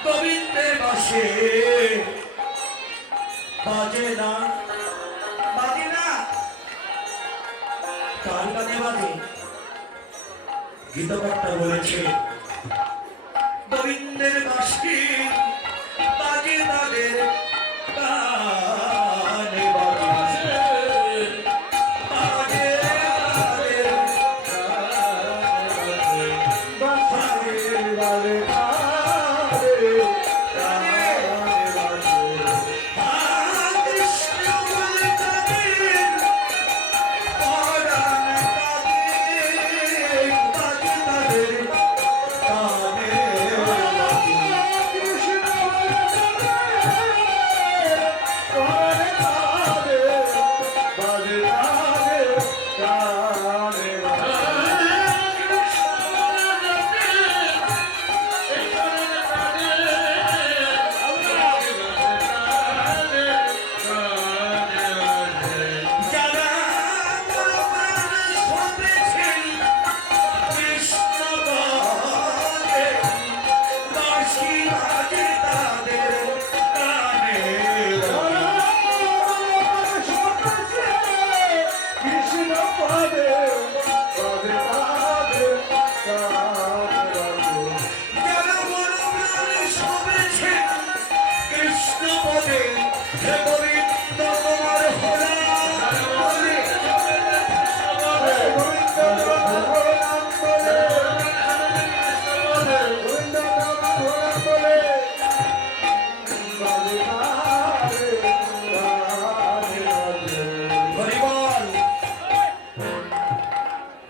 গোবিন্দের বাসে বাজে না, বাজে না, কার কানে বাজে? গীতকর্তা বলেছে, গোবিন্দের বাসে বাজে তাদের কানে বাজে, বাজে তাদের কানে বাজে।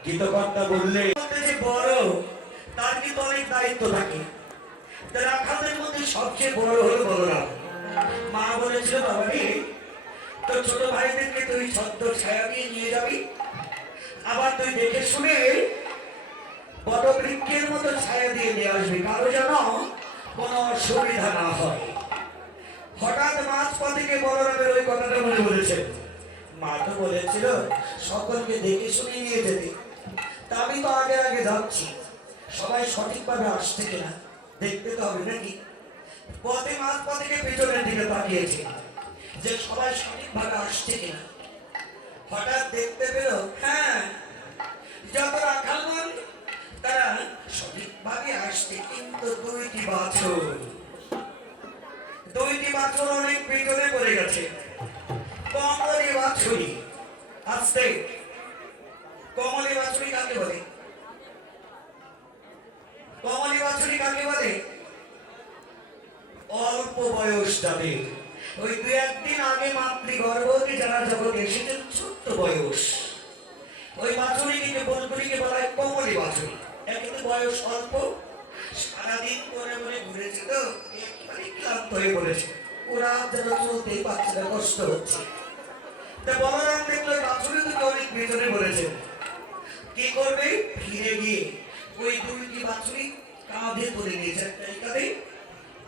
গীতকর্তা বললে যে বড় তার কিন্তু অনেক দায়িত্ব থাকে, রাখাদের মধ্যে সবচেয়ে বড় হলো বলরাম। মা বলেছিল, বাবা রে, তোর ছোট ভাইদেরকে তুই ছদ্ম ছায়া দিয়ে নিয়ে যাবি, আবার তুই দেখে শুনে বড় বৃক্ষের মতো ছায়া দিয়ে নিয়ে আসবি, কারো যেন কোনো অসুবিধা না হয়। হঠাৎ মাঝপথে বলরামের ওই কথাটা মনে পড়েছে। মা তো বলেছিল সকলকে দেখে শুনে নিয়ে যেতে, তা আমি তো আগে আগে যাচ্ছি, সবাই সঠিকভাবে আসছে কিনা দেখতে তো হবে নাকি। পথে মাঝপথে পেছনের দিকে তাকিয়েছে যে সবাই সঠিকভাবে আসছে কিনা। হঠাৎ দেখতে পেল, হ্যাঁ, যত রাখালগণ তারা সঠিকভাবে আসছে, কিন্তু দুইটি বাছুর অনেক পেছনে পড়ে গেছে। কমলি বাছুরি আসতে, কমলি বাছুরি কাকে বলে? কমলি বাছুরি কাকে বলে? অল্প বয়স যাদের, ওই দু একদিন আগে মাতৃ গর্ভবতী যারা জগতে এসেছেন, ছোট্ট বয়স, ওই বাছুরিকে বলগুলিকে বলা হয় কমলি বাছুরি। কিন্তু বয়স অল্প, সারাদিন করে বলে ঘুরেছে তো একেবারে ক্লান্ত হয়ে পড়েছে, ওরা যেন চলতেই পারছে না, কষ্ট হচ্ছে। তা বলরাম দেখলো বাছুরি দুটো অনেক পেছনে পড়েছে, কি করবে? ফিরে গিয়ে ওই দুইটি বাছুরি কাঁধে তুলে নিয়েছে, একটাই কাঁধে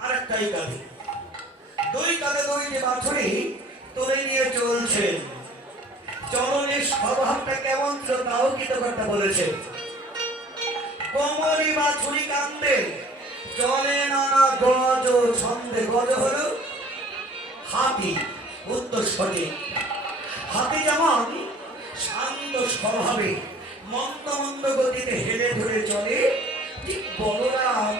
আর একটাই কাঁধে, দুই কাঁধে দুইটি বাছুরি তুলে নিয়ে চলছে। চলনের স্বভাবটা কেমন ছিল তাও কৃতকর্তা বলেছে। কমলি বাছুরি কান্দে, চলে নানা গজ ছন্দে। গজ হলো হাতি, উত্তর সঠিক। হাতি যেমন শান্ত স্বভাবে মন্দ মন্দ গতিতে হেলে ধরে চলে, ঠিক বলরাম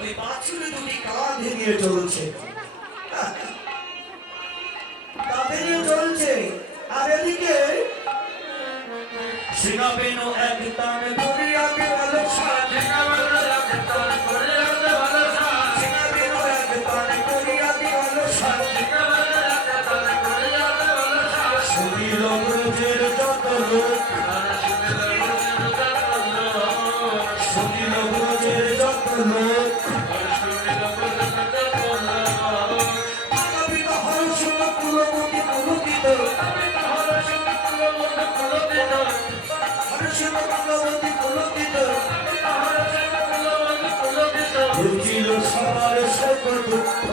ওই বাছুরি দুটি কাঁধে নিয়ে চলছে, কাঁধে নিয়ে চলছে। আর এদিকে সিংহাবেন এক টান করিয়া গেল সাজ, সিংহাবেন এক টান করিয়া গেল সাজ, শুনিল ব্রজের যত লোক, শুনিল ব্রজের যত লোক, হর্ষণ কুলবতী পুলকিত, বুঝিল সবার শোক দুঃখ,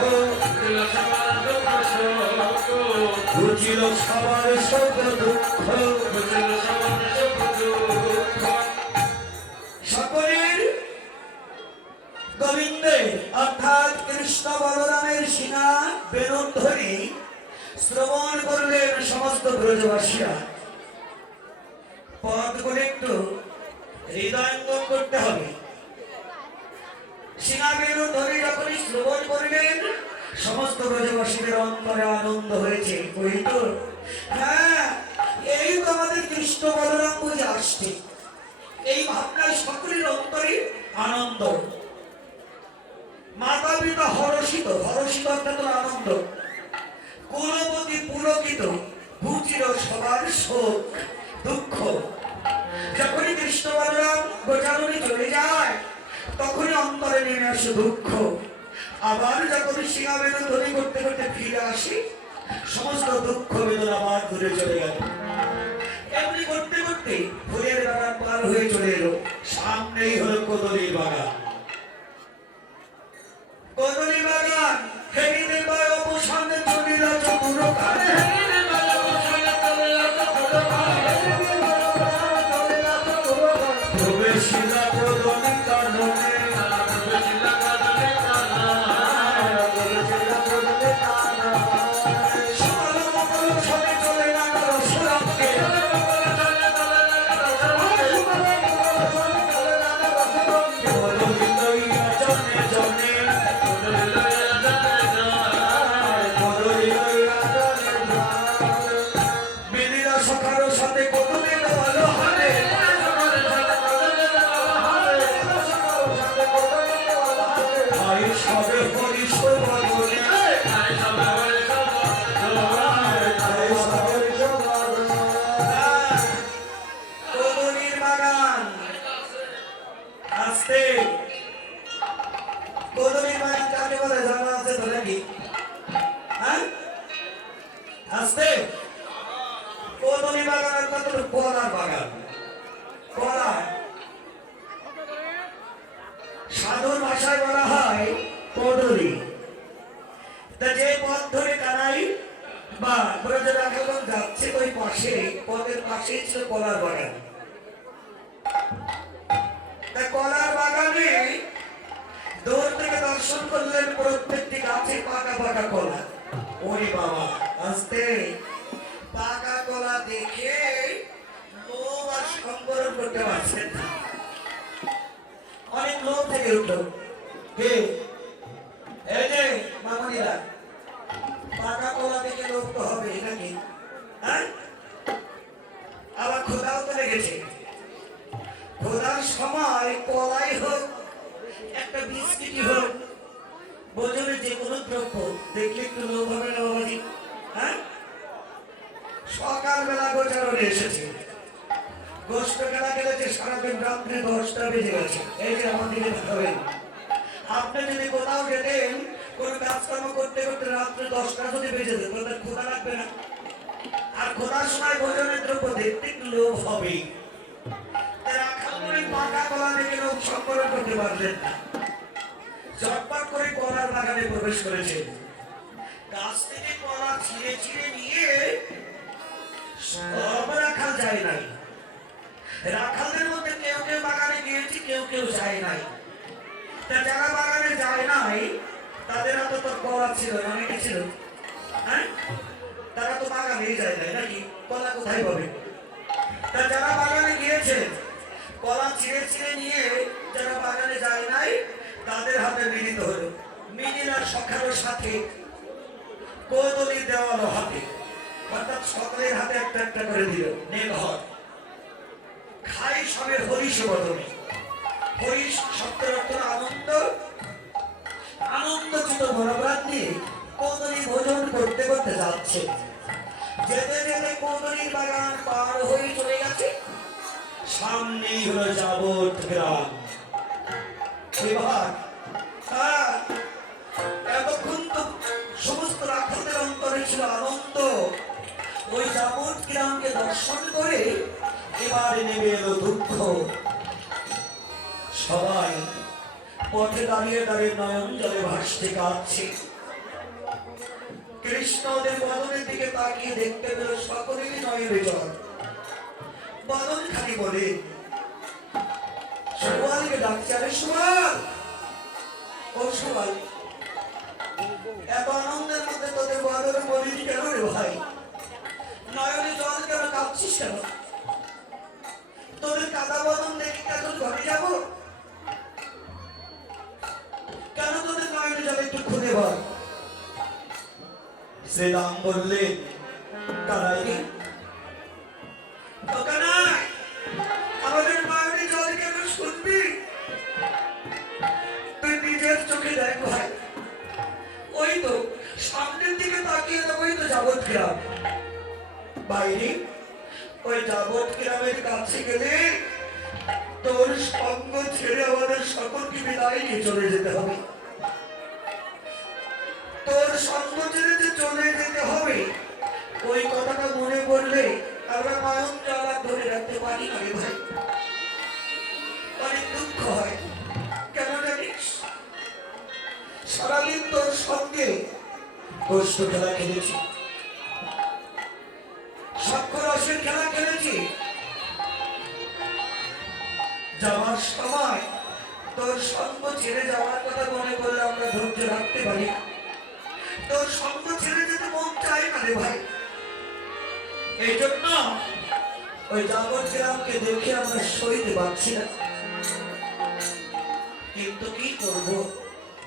বুঝিল সবার শোক দুঃখ, সকলের গোবিন্দে অর্থাৎ কৃষ্ণ বলরামের সিনা বেনুর ধ্বনি শ্রবণ করলেন সমস্ত ব্রজবাসীরা। পদগুলো একটু হৃদয়ঙ্গম করতে হবে। সিংহাবেনু ধরে যখনই শ্রবণ করলেন সমস্ত ব্রজবাসীদের অন্তরে আনন্দ হয়েছে। ওই তো, হ্যাঁ, এই তো আমাদের কৃষ্ণ বলরাম বুঝে আসছে, এই ভাবনায় সকলের অন্তরে আনন্দ। মাতা পিতা হর্ষিত, হর্ষিত অর্থাৎ আনন্দ। কুলবতী পুলকিত, বুঝিল সবার শোক দুঃখ। যখনই কৃষ্ণ বলরাম গোচারণে চলে যায় তখনই অন্তরে নেমে আসে দুঃখ। আবার যখন সিংহাবেনু ধ্বনি করতে করতে ফিরে আসি সমস্ত দুঃখ বেদনা আবার দূরে চলে গেল। এমনি করতে করতে ফুলের বাগান পার হয়ে চলে এলো, সামনেই হলো কদলীর বাগান। কদলী বাগান হেরিতে পায় অবসানে চলিল চতুর কালে, প্রবেশিলা কদলী কাননে, সাধুর ভাষায় বলা হয় কদলী। তা যে পথ ধরে কানাই বা ব্রজ রাখাগণ যাচ্ছে ওই পাশে পথের পাশেই ছিল কলার বাগান। তা কলার বাগানে দূর থেকে দর্শন করলেন প্রত্যেকটি গাছে পাকা পাকা কলা। ওরে বাবা, আস্তে পাকা কলা দেখে লোভ আর সংবরণ করতে পারছেন না, অনেক লোভ থেকে উঠল। কে এই যে মামনিরা, পাকা কলা দেখে লোভ তো হবে নাকি? হ্যাঁ, আবার খোদাও তো লেগেছে। খোদার সময় কলাই হোক একটা বিস্কিটই হোক, ভোজনের যে কোনো দ্রব্য দেখলে একটু লোভ হবে না বাবাজি? হ্যাঁ, সকালবেলা গোচারণে এসেছে, গোষ্ঠ খেলা খেলেছে সারাদিন, রাত্রে 10টা বেজে গেছে। এই যে আমার দিকে দেখাবেন, আপনি যদি কোথাও যেতেন কোনো কাজকর্ম করতে করতে রাত্রে 10টা যদি বেজে যেত তাহলে ক্ষুধা লাগবে না? আর ক্ষুধার সময় ভোজনের দ্রব্য দেখতে একটু লোভ হবে। পাকা কলা দেখে লোক সংকলন করতে পারলেন না, চটপট করে কলার বাগানে প্রবেশ করেছে। গাছ থেকে কলা ছিঁড়ে ছিঁড়ে নিয়ে সব রাখাল যায় নাই। রাখালদের মধ্যে কেউ কেউ বাগানে গিয়েছে, কেউ কেউ যায় নাই। তা যারা বাগানে যায় নাই তাদের হাতে তো কলা ছিল, অনেকে ছিল। হ্যাঁ, তারা তো বাগানেই যায় নাই নাকি, কলা কোথায় পাবে? তা যারা বাগানে গিয়েছে কলা ছিঁড়ে ছিঁড়ে নিয়ে যারা বাগানে যায় নাই তাদের হাতে মিলিত হলো। মিলিনার সখারোর সাথে কদলি দেওয়ালো হাতে, অর্থাৎ সকলের হাতে একটা একটা করে দিল। নে ঘর খাই সবের হরিষ বদনে। হরিষ শব্দের অর্থ আনন্দ, আনন্দচিত মনোভাব নিয়ে কদলি ভোজন করতে করতে যাচ্ছে। যেতে যেতে কদলির বাগান পার হয়ে চলে গেছে, সামনেই হলো যাবত গ্রাম। এবার এতক্ষণ তো সমস্ত রাখালদের অন্তরে ছিল আনন্দ। ওই যাবত গ্রামকে দর্শন করে এবারে নেমে এলো দুঃখ। সবাই পথে দাঁড়িয়ে দাঁড়িয়ে নয়ন জলে ভাসতে কাঁদছে। কৃষ্ণ ওদের বদনের দিকে তাকিয়ে দেখতে পেল সকলেরই নয়নে জল। বদন খালি বলে সুবালকে ডাকছে, আরে সুবাল, ও সুবাল, এত আনন্দের মধ্যে তোদের বদন বলিনি কেন রে ভাই? নয়নে জল কেন, কাঁদছিস কেন? তোদের কাদা বদন দেখে এখন ঘরে যাব কেন? তোদের নয়নে জল একটু খুলে বল। শ্রীরাম বললেন, কানাই আমাদের নয়নে জল কেন শুনবি? তুই নিজের চোখে দেখ ভাই, ওই তো সামনের দিকে তাকিয়ে দেখ, ওই তো যাবত গ্রাম। বাইরে ওই যাবত গ্রামের কাছে গেলে তোর সঙ্গ ছেড়ে আমাদের সকলকে বিদায় নিয়ে চলে যেতে হবে। তোর সঙ্গ ছেড়ে যে চলে যেতে হবে, ওই কথাটা মনে পড়লে আমরা নয়ন জল ধরে রাখতে পারি না রে ভাই, অনেক দুঃখ হয়। কেন জানিস? সারাদিন তোর সঙ্গে গোষ্ঠ খেলা খেলেছি, সাক্ষরসের খেলা খেলেছি। যাওয়ার সময় তোর সঙ্গ ছেড়ে যাওয়ার কথা মনে করলে আমরা ধৈর্য রাখতে পারি না। তোর সঙ্গ ছেড়ে যেতে মন চাই না রে ভাই। এই জন্য ওই যাবত গ্রামকে দেখে আমরা সইতে পারছি না। কিন্তু কি করব,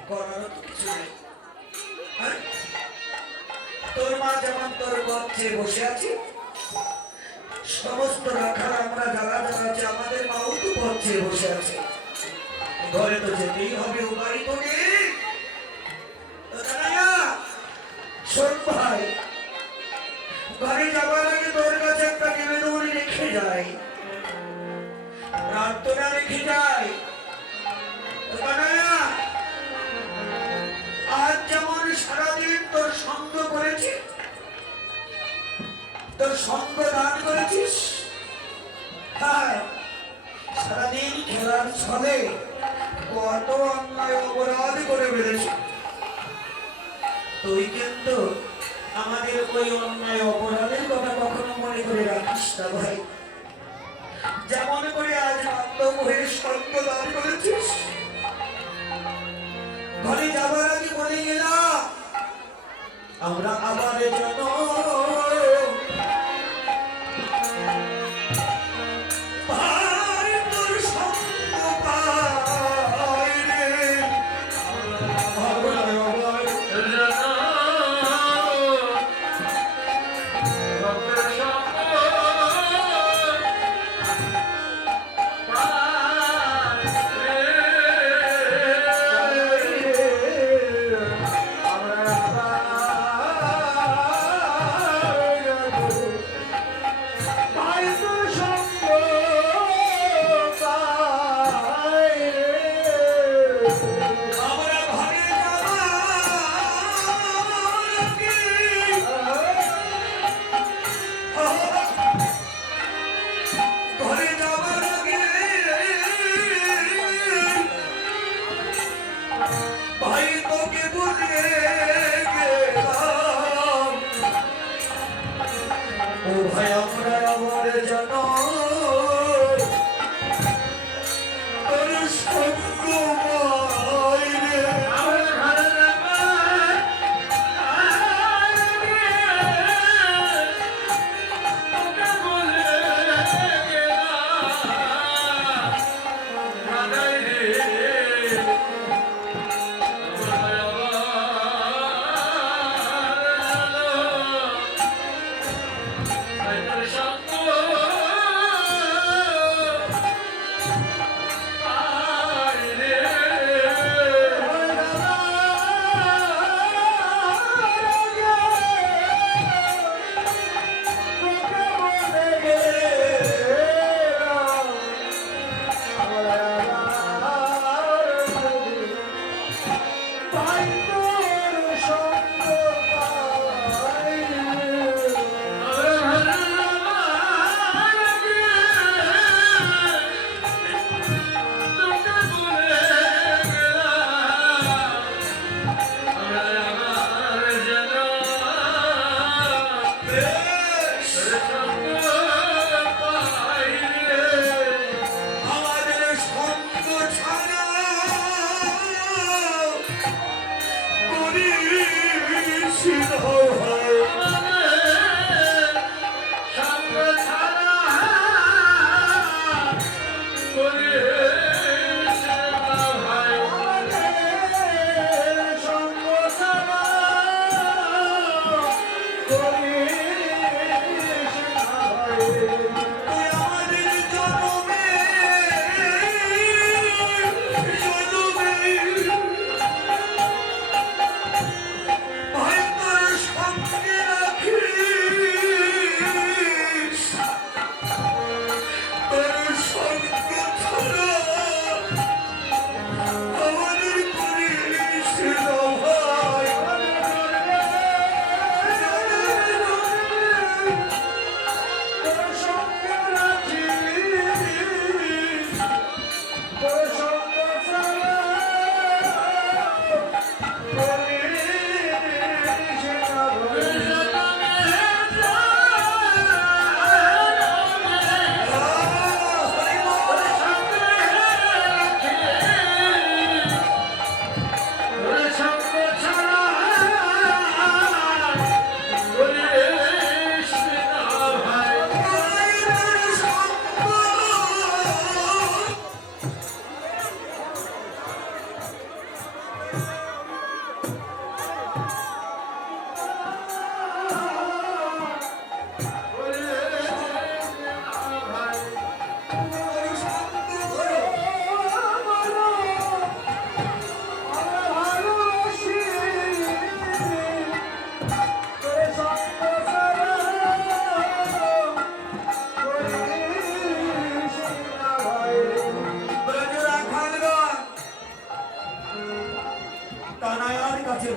করার তো কিছু নেই। তোর মা যেমন তোর গর্ভে বসে আছে, সমস্ত রাখাল আমরা যারা যারা আছে আমাদের মাও তো গর্ভে বসে আছে। ঘরে তো যেতেই হবে, উপায় তো নেই। শোন ভাই, ঘরে যাবার আগে তোর কাছে একটা নিবেদন রেখে যাই, প্রার্থনা রেখে যাই। আজ যেমন সারাদিন তোর সঙ্গ করেছি, তোর সঙ্গ দান করেছিস, হ্যাঁ, সারাদিন খেলার ছলে কত অন্যায় অপরাধ করে বেড়েছি। তুই কিন্তু আমাদের ওই অন্যায় অপরাধের কথা কখনো মনে করে রাখিস না ভাই। যেমন করে আজ বান্ধবের সঙ্গ দান করেছিস, ঘরে যাবার আগে বলে গেলাম আমরা আবার যেন ভাই তোর সঙ্গ পাই রে।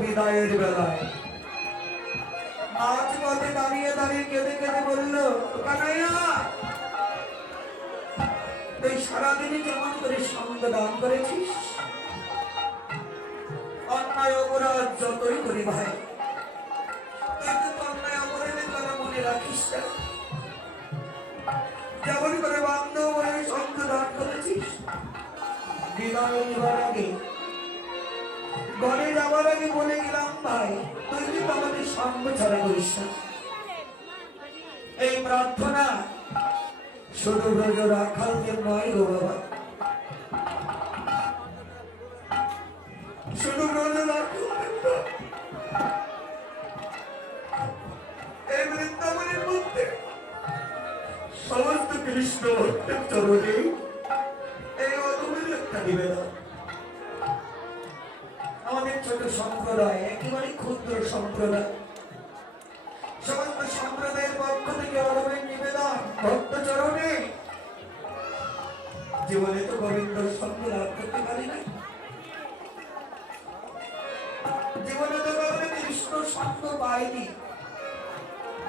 বিদায়ের বেলায় আজ পথে দাঁড়িয়ে দাঁড়িয়ে কেঁদে কেঁদে বলল, কানাইয়া তুই সারাদিনে যেমন করে সঙ্গ দান করেছিস, অন্যায় অপরাধ যতই করি ভাই বিদায় নেবার আগে ঘরে যাওয়ার আগে বলে গেলাম, ভাই তুই কিন্তু আমাদের সঙ্গ ছাড়া করিস না। এই প্রার্থনা শুধু ব্রজ রাখালদের নয় গো বাবা, শুধু ব্রজ রাখালদের নয়, এই বৃন্দাবনের মধ্যে সমস্ত কৃষ্ণ ভক্তের চরণে এই অদমের একটা নিবেদন। আমাদের ছোট সম্প্রদায়, একেবারে ক্ষুদ্র সম্প্রদায়, সমস্ত সম্প্রদায়ের পক্ষ থেকে অদমের নিবেদন ভক্ত চরণে। জীবনে তো গোবিন্দ সঙ্গ লাভ করতে পারি না, জীবনে তো কখনো কৃষ্ণ সঙ্গ পাইনি,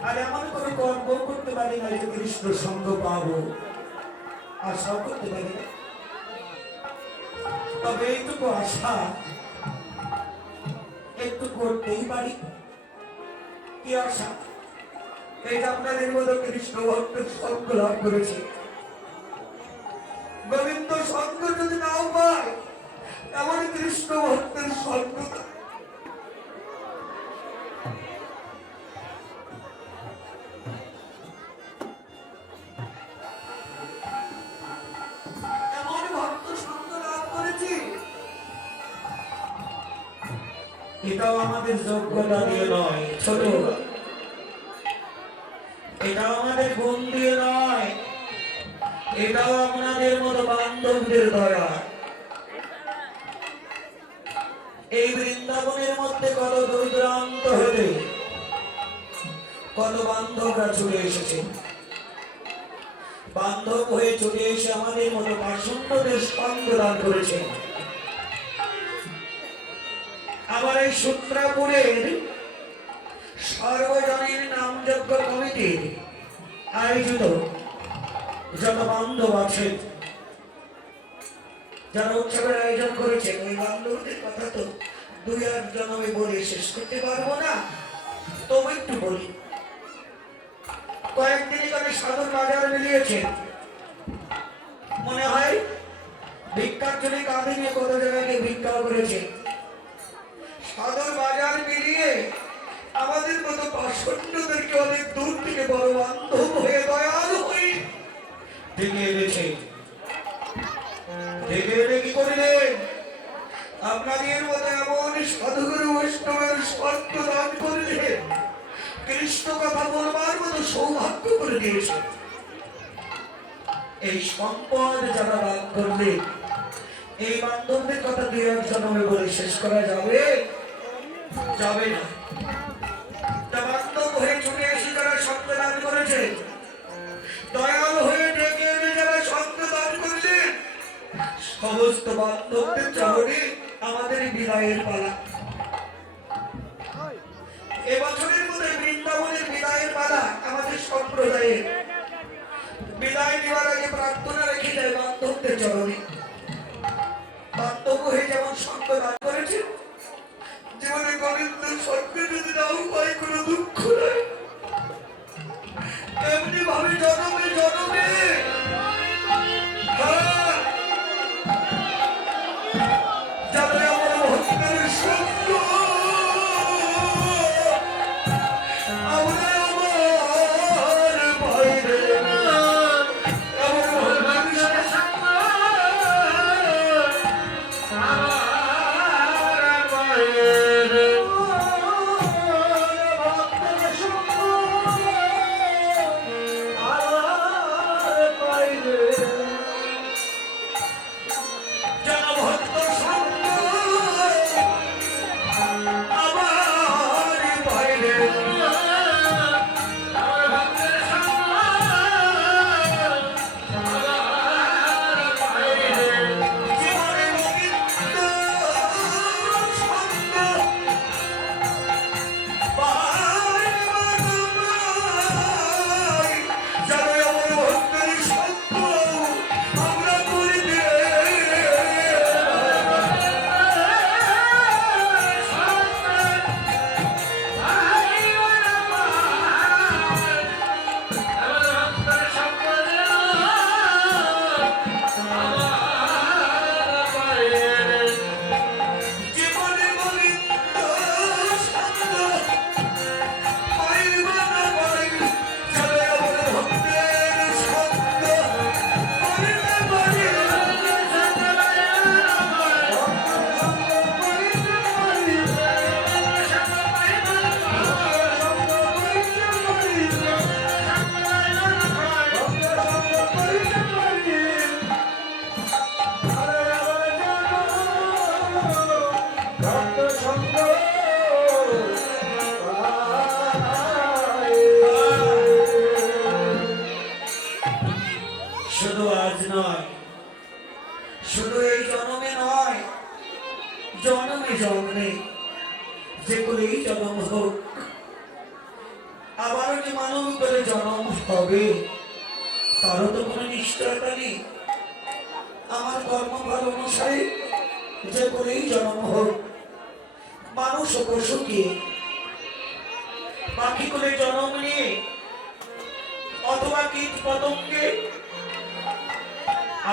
আর এমন করে গর্ব করতে পারি না যে কৃষ্ণ সঙ্গ পাবো, আশাও করতে পারি না। তবে এইটুকু আশা একটু করতেই পারি। কি আশা? এই যে আপনাদের মতো কৃষ্ণ ভক্তের সঙ্গ লাভ করেছে, গোবিন্দ সঙ্গ যদি নাও পায়, এমন কৃষ্ণ ভক্তের সঙ্গ এটাও আমাদের যোগ্যতা দিয়ে নয় ছোট, এটাও আমাদের গুণ দিয়ে নয়, এটাও আপনাদের মতো বান্ধবদের দয়া। এই বৃন্দাবনের মধ্যে কত দূরান্ত হতে কত বান্ধবরা চলে এসেছে, বান্ধব হয়ে চলে এসে আমাদের মতো পাষণ্ডদের সঙ্গ দান করেছে। আমার এই সূত্রাপুরের সর্বজনীন নামযজ্ঞ কমিটির আয়োজিত যত বান্ধব আছেন, যারা উৎসবের আয়োজন করেছেন, ওই বান্ধবদের কথা তো দুই একজন আমি বলে শেষ করতে পারবো না, তবু একটু বলি। কয়েকদিন এখানে সাধুর বাজার মিলিয়েছেন, মনে হয় ভিক্ষার জন্য কাঁধে নিয়ে কত জায়গায় ভিক্ষা করেছে। সাধুর বাজার মিলিয়ে আমাদের মতো পাষণ্ডদেরকে অনেক দূর থেকে বড় বান্ধব হয়ে দয়ালু হয়ে ডেকে এনেছে। ডেকে এনে কি করিলেন? আপনাদের মতো এমন সাধুগুরু বৈষ্ণবের সত্য দান করিলেন, কৃষ্ণ কথা বলবার মতো সৌভাগ্য করে দিয়েছে। এই সম্পদ যারা দান করবে, এই বান্ধবদের কথা দুই এক জন্মে বলে শেষ করা যাবে যাবে না। বান্ধব হয়ে ছুটে এসে যারা সত্য দান করেছে, দয়াল হয়ে ডেকে এনে যারা সত্য দান করলেন, সমস্ত বান্ধবদের চরণে আমাদের বিদায়ের পালা। এবছরের মধ্যে বৃন্দাবনের বিদায়ের পালা আমাদের সম্প্রদায়ের। বিদায় নেওয়ার আগে প্রার্থনা রেখে যায় বান্ধবদের চরণে। বান্ধব হয়ে যেমন সঙ্গ দান করেছে, জীবনে গোবিন্দ সঙ্গ যদি নাও পাই কোনো দুঃখ নাই, এমনি ভাবে জনমে জনমে যারা আমার ভক্তের সঙ্গ, আমরা আমার বাইরে যে করেই জন্ম হোক, আবারও যে মানব করে জন্ম হবে তারও তো কোনো নিশ্চয়তা নেই। আমার কর্মফল অনুসারে যে করেই জন্ম হোক, মানুষ ও পশুকে পাখি করে জন্ম নিয়ে অথবা কীট পতঙ্গে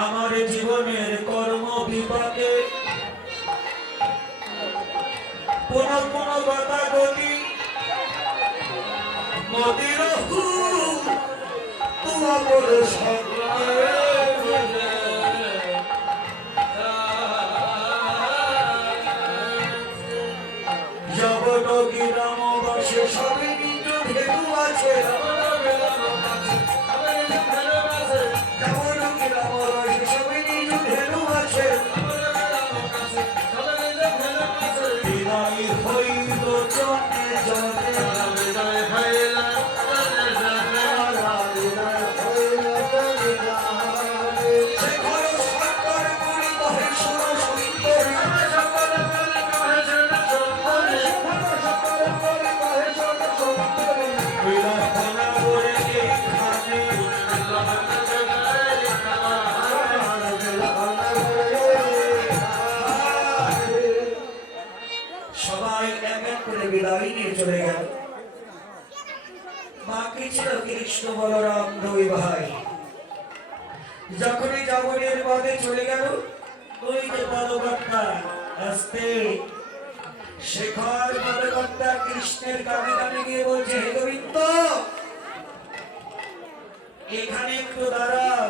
আমার জীবনের কর্ম বিপাকে পুনঃ পুনঃ গতাগতি নদীর তোমার সঙ্গে জগৎ গ্রামবাসী সবে নিজ ভেদু আছে, বিদায় নিয়ে চলে গেল। বাকি ছিল কৃষ্ণ বলরাম দুই ভাই। যখনই যাবনের পথে চলে গেল, ওই যে পদকর্তা আসতে শেখর পদকর্তা কৃষ্ণের কানে কানে গিয়ে বলছে, হে গোবিন্দ, এখানে একটু দাঁড়াও।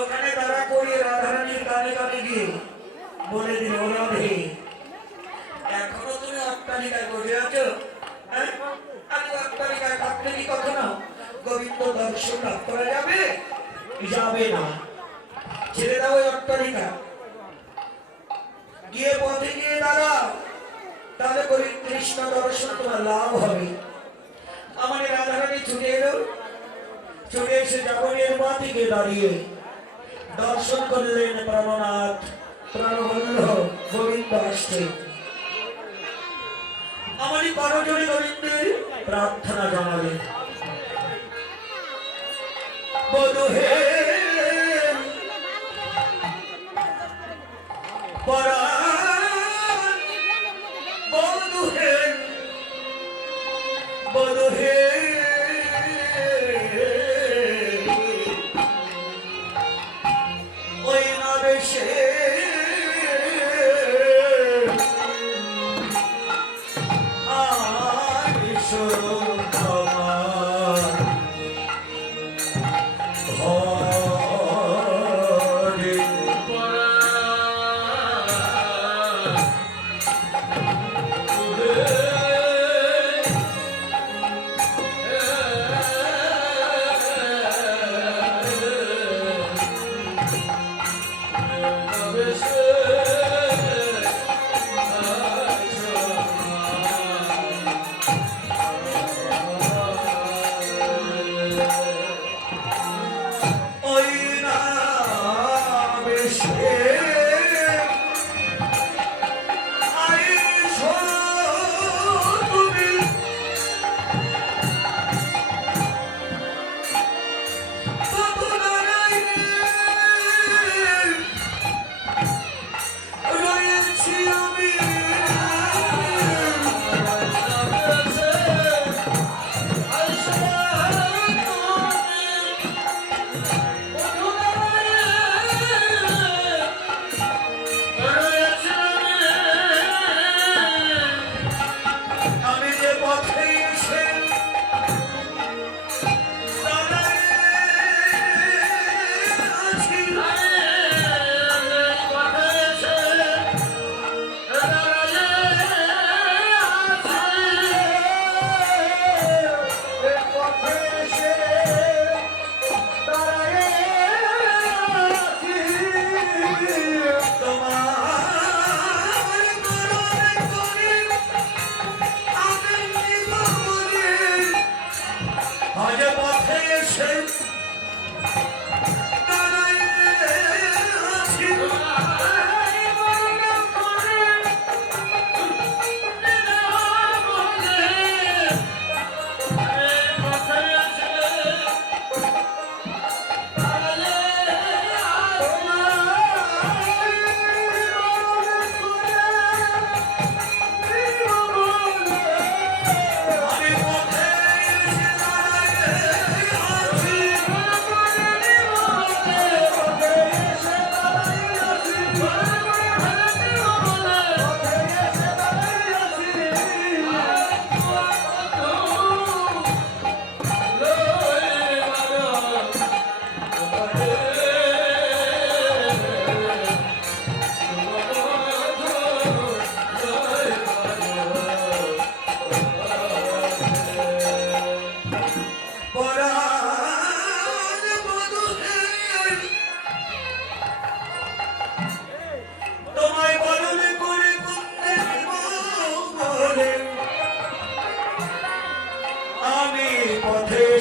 ওখানে দাঁড়া করিয়ে রাধারানীর কানে কানে গিয়ে বলে দিল, রাধে, এখনো তুমি অট্টালিকায় বসে আছো? আমি অট্টালিকায় থাকলে কি কখনো গোবিন্দ দর্শন লাভ করা যাবে? যাবে না। ছেড়ে দাও ওই অট্টালিকা, গিয়ে পথে গিয়ে দাঁড়াও, তাহলে কৃষ্ণ দর্শন তোমার লাভ হবে। আমার রাধারানী ছুটে এলো, ছুটে এসে যাবনের পথে গিয়ে দাঁড়িয়ে দর্শন করলেন প্রাণনাথ। প্রাণবল্লভ গোবিন্দ আসছে। আমারই করজোড়ে গোবিন্দের প্রার্থনা জানালেন, বধূ হে পরাণ, বধূ হে, বধূ হে, ওই নাবেশে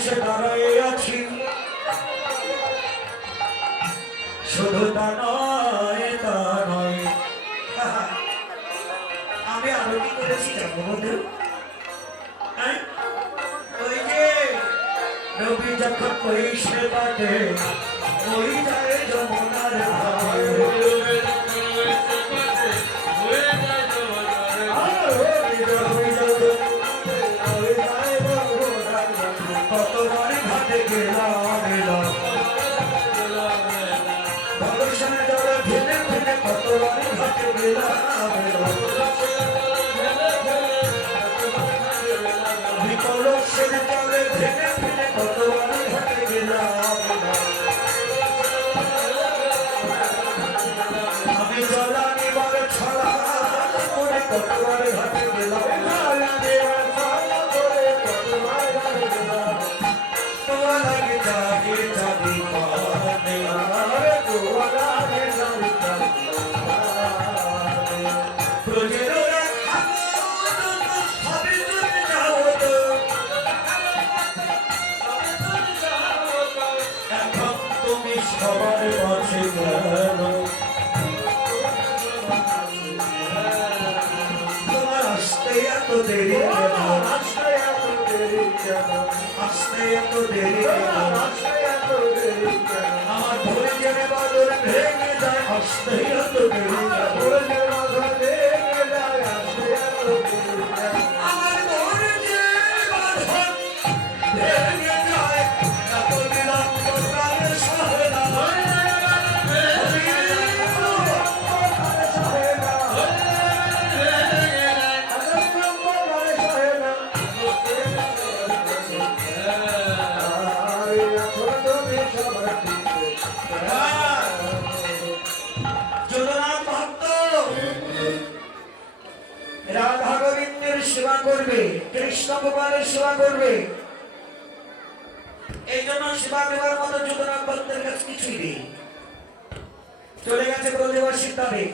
এসে দাঁড়াই আছি শুধু তা নয় তা নয় আমি আরো কি করেছি জানো বন্ধু ওই যে রবি যখন ওই সে বাটে ওই যায় যমুনার ধারে কতবার ঘাটে গেলাম দর্শনে যারা ফেলে ফেলে কতবার ঘাটে গেলাম বিকলসের জলে ফেলে ফেলে কতবার ঘাটে গেলাম আমি জলানি বার ছড়া করে কতবার ঘাটে গেলাম সবার পাশে তোমার আসতে এত দেরি আসতে এত দেরি আমার ভরে জেনে বাদর ভেঙে যায় আসতে এত দেরি আমার ভরে যে বাঁধন ভেঙে যায় এত বিলম্ব প্রাণে সহে না রাধা গোবিন্দের সেবা করবে কৃষ্ণ ভগবানের সেবা করবে এই জন্য সেবা দেওয়ার মতো যোগনাথ ভক্তের কাছে কিছুই নেই চলে গেছে ব্রজবাসীর দ্বারে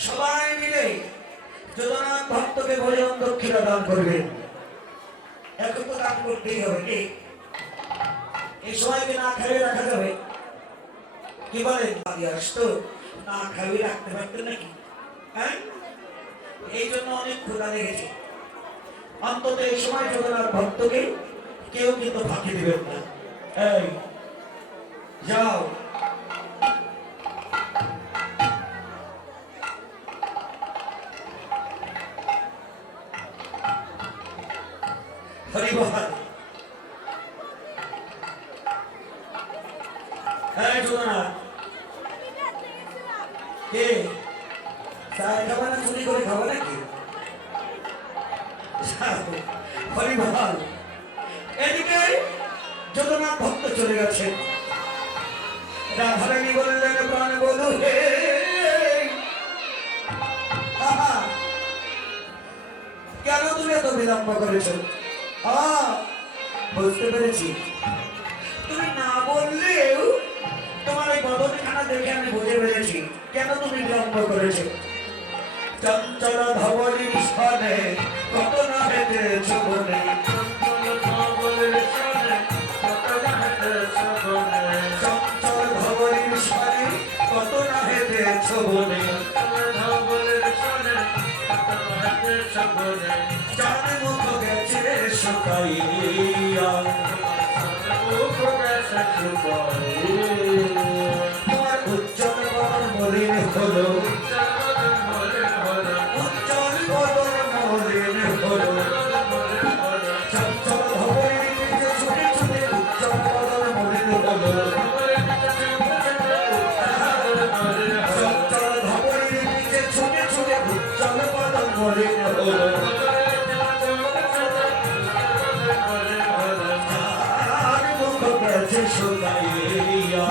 সবাই মিলে যোগনাথ ভক্তকে ভোজন দক্ষিণা দান করবেন এখন তো দান করতেই হবে কি এই সময়কে না খাইয়ে রাখা যাবে কি বলেন আসতো না খাইয়ে রাখতে পারতেন নাকি হ্যাঁ এই জন্য অনেক ক্ষুধা লেগেছে অন্তত এই সময় জগন্নাথ ভক্তকে কেউ কিন্তু ফাঁকি দিবেন না এই যাও হরি বল এই জগন্নাথ কে চায় খাবা না চুরি করে খাবা নাকি হরিভাল এদিকে জগন্নাথ ভক্ত চলে গেছে রাধারানী বললেন প্রাণ বধূ হে কেন তুমি এত বিলম্ব করেছ বুঝতে পেরেছি তুমি না বললেও তোমার এই বদনখানা দেখে আমি বুঝে পেরেছি কেন তুমি বিলম্ব করেছ চঞ্চল ধবলির সনে কত না হেঁটেছ বনে চঞ্চল ধবলির সনে কত না হেঁটেছ বনে চাঁদ মুখ গেছে শুকাইয়া তোমার উজ্জ্বল বদন মলিন হলো উজ্জ্বল বদন মলিন হলো চঞ্চল ধবলির পিছে ছুটে ছুটে উজ্জ্বল বদন মলিন হলো চঞ্চল ধবলির পিছে ছুটে ছুটে উজ্জ্বল বদন মলিন হলো শুকাইয়া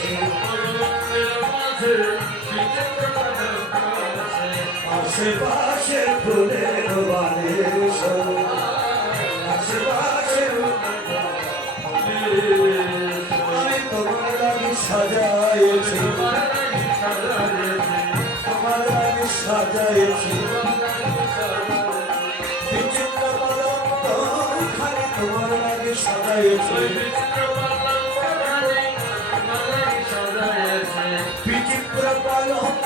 আছে আশেপাশের ফুলের বানের আশেপাশের আমি তোমার লাগে সাজাইছি তোমার লাগে সাজাইছি বিচিত্র পলঙ্ক খালি তোমার লাগে সাজাইছি বিচিত্র পলঙ্ক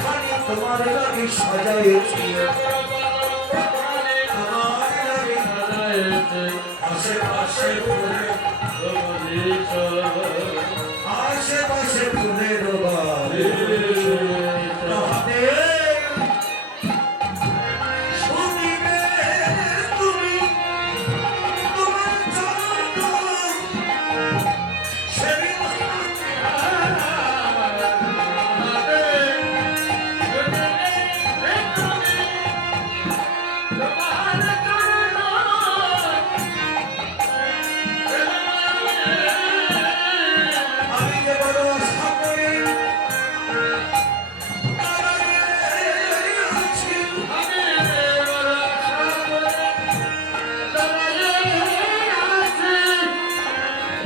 খালি তোমার লাগে সাজাইছি তোমার লাগে আশেপাশে ফুলের আশেপাশে ফুলের বাড়ি শুনিবে তুমি তোমার চরণ সেবিত আমি যে বড় আশা করি দাঁড়াইয়াছি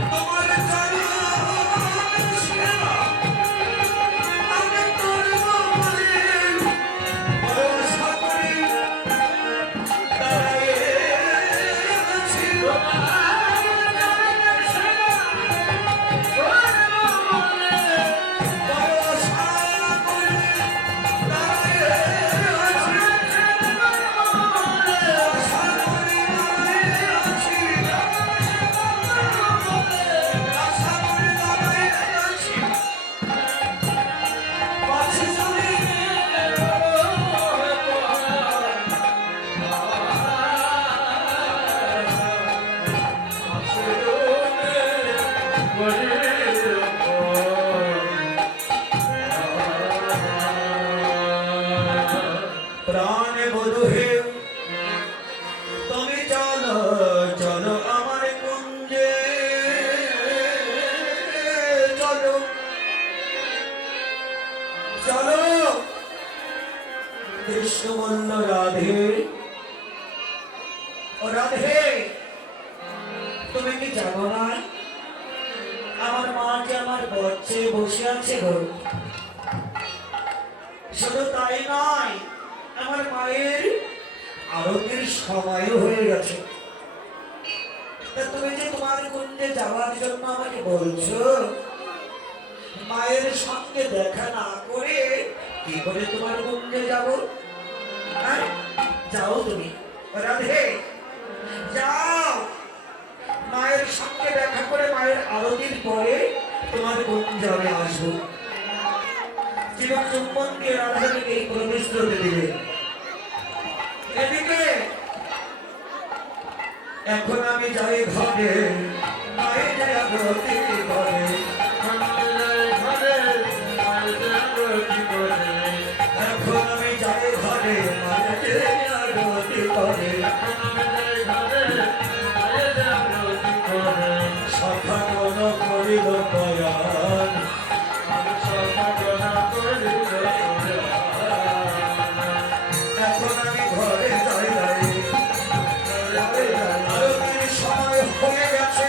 তোমার চরণ সেবা আমি করব বলে বড় আশা করি দাঁড়াইয়াছি বড় আশা করি দাঁড়াইয়াছি আশা করি দাঁড়াইয়াছি আশা করি দাঁড়াইয়াছি পাছে চলি প্রাণে বধূ হে তুমি চলো চলো আমার কুঞ্জে চলো চলো কৃষ্ণ বলল রাধে ও রাধে তুমি কি জানো না আমার মা যে আমার বচ্ছে বসে আছে গো শুধু তাই নয় আমার মায়ের আরতির সময় হয়ে গেছে তা তুমি যে তোমার কুঞ্জে যাওয়ার জন্য আমাকে বলছো মায়ের সঙ্গে দেখা না করে কি করে তোমার কুঞ্জে যাব হ্যাঁ? যাও তুমি রাধে যাও মায়ের সঙ্গে দেখা করে মায়ের আরতির পরে তোমার কুঞ্জে আমি আসবো জীবন চুম্বন দিয়ে রাধাকে এই প্রবেশ করতে দিলে এদিকে এখন আমি যাই ঘরে মায়ের যে আরতি করে এখন আমি যাই ঘরে মায়ের যে আরতি করে সখা কোন করিল কয়ান এখন আমি ঘরে যাই আরতির সময় হয়ে গেছে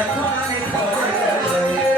এখন আমি ঘরে যাই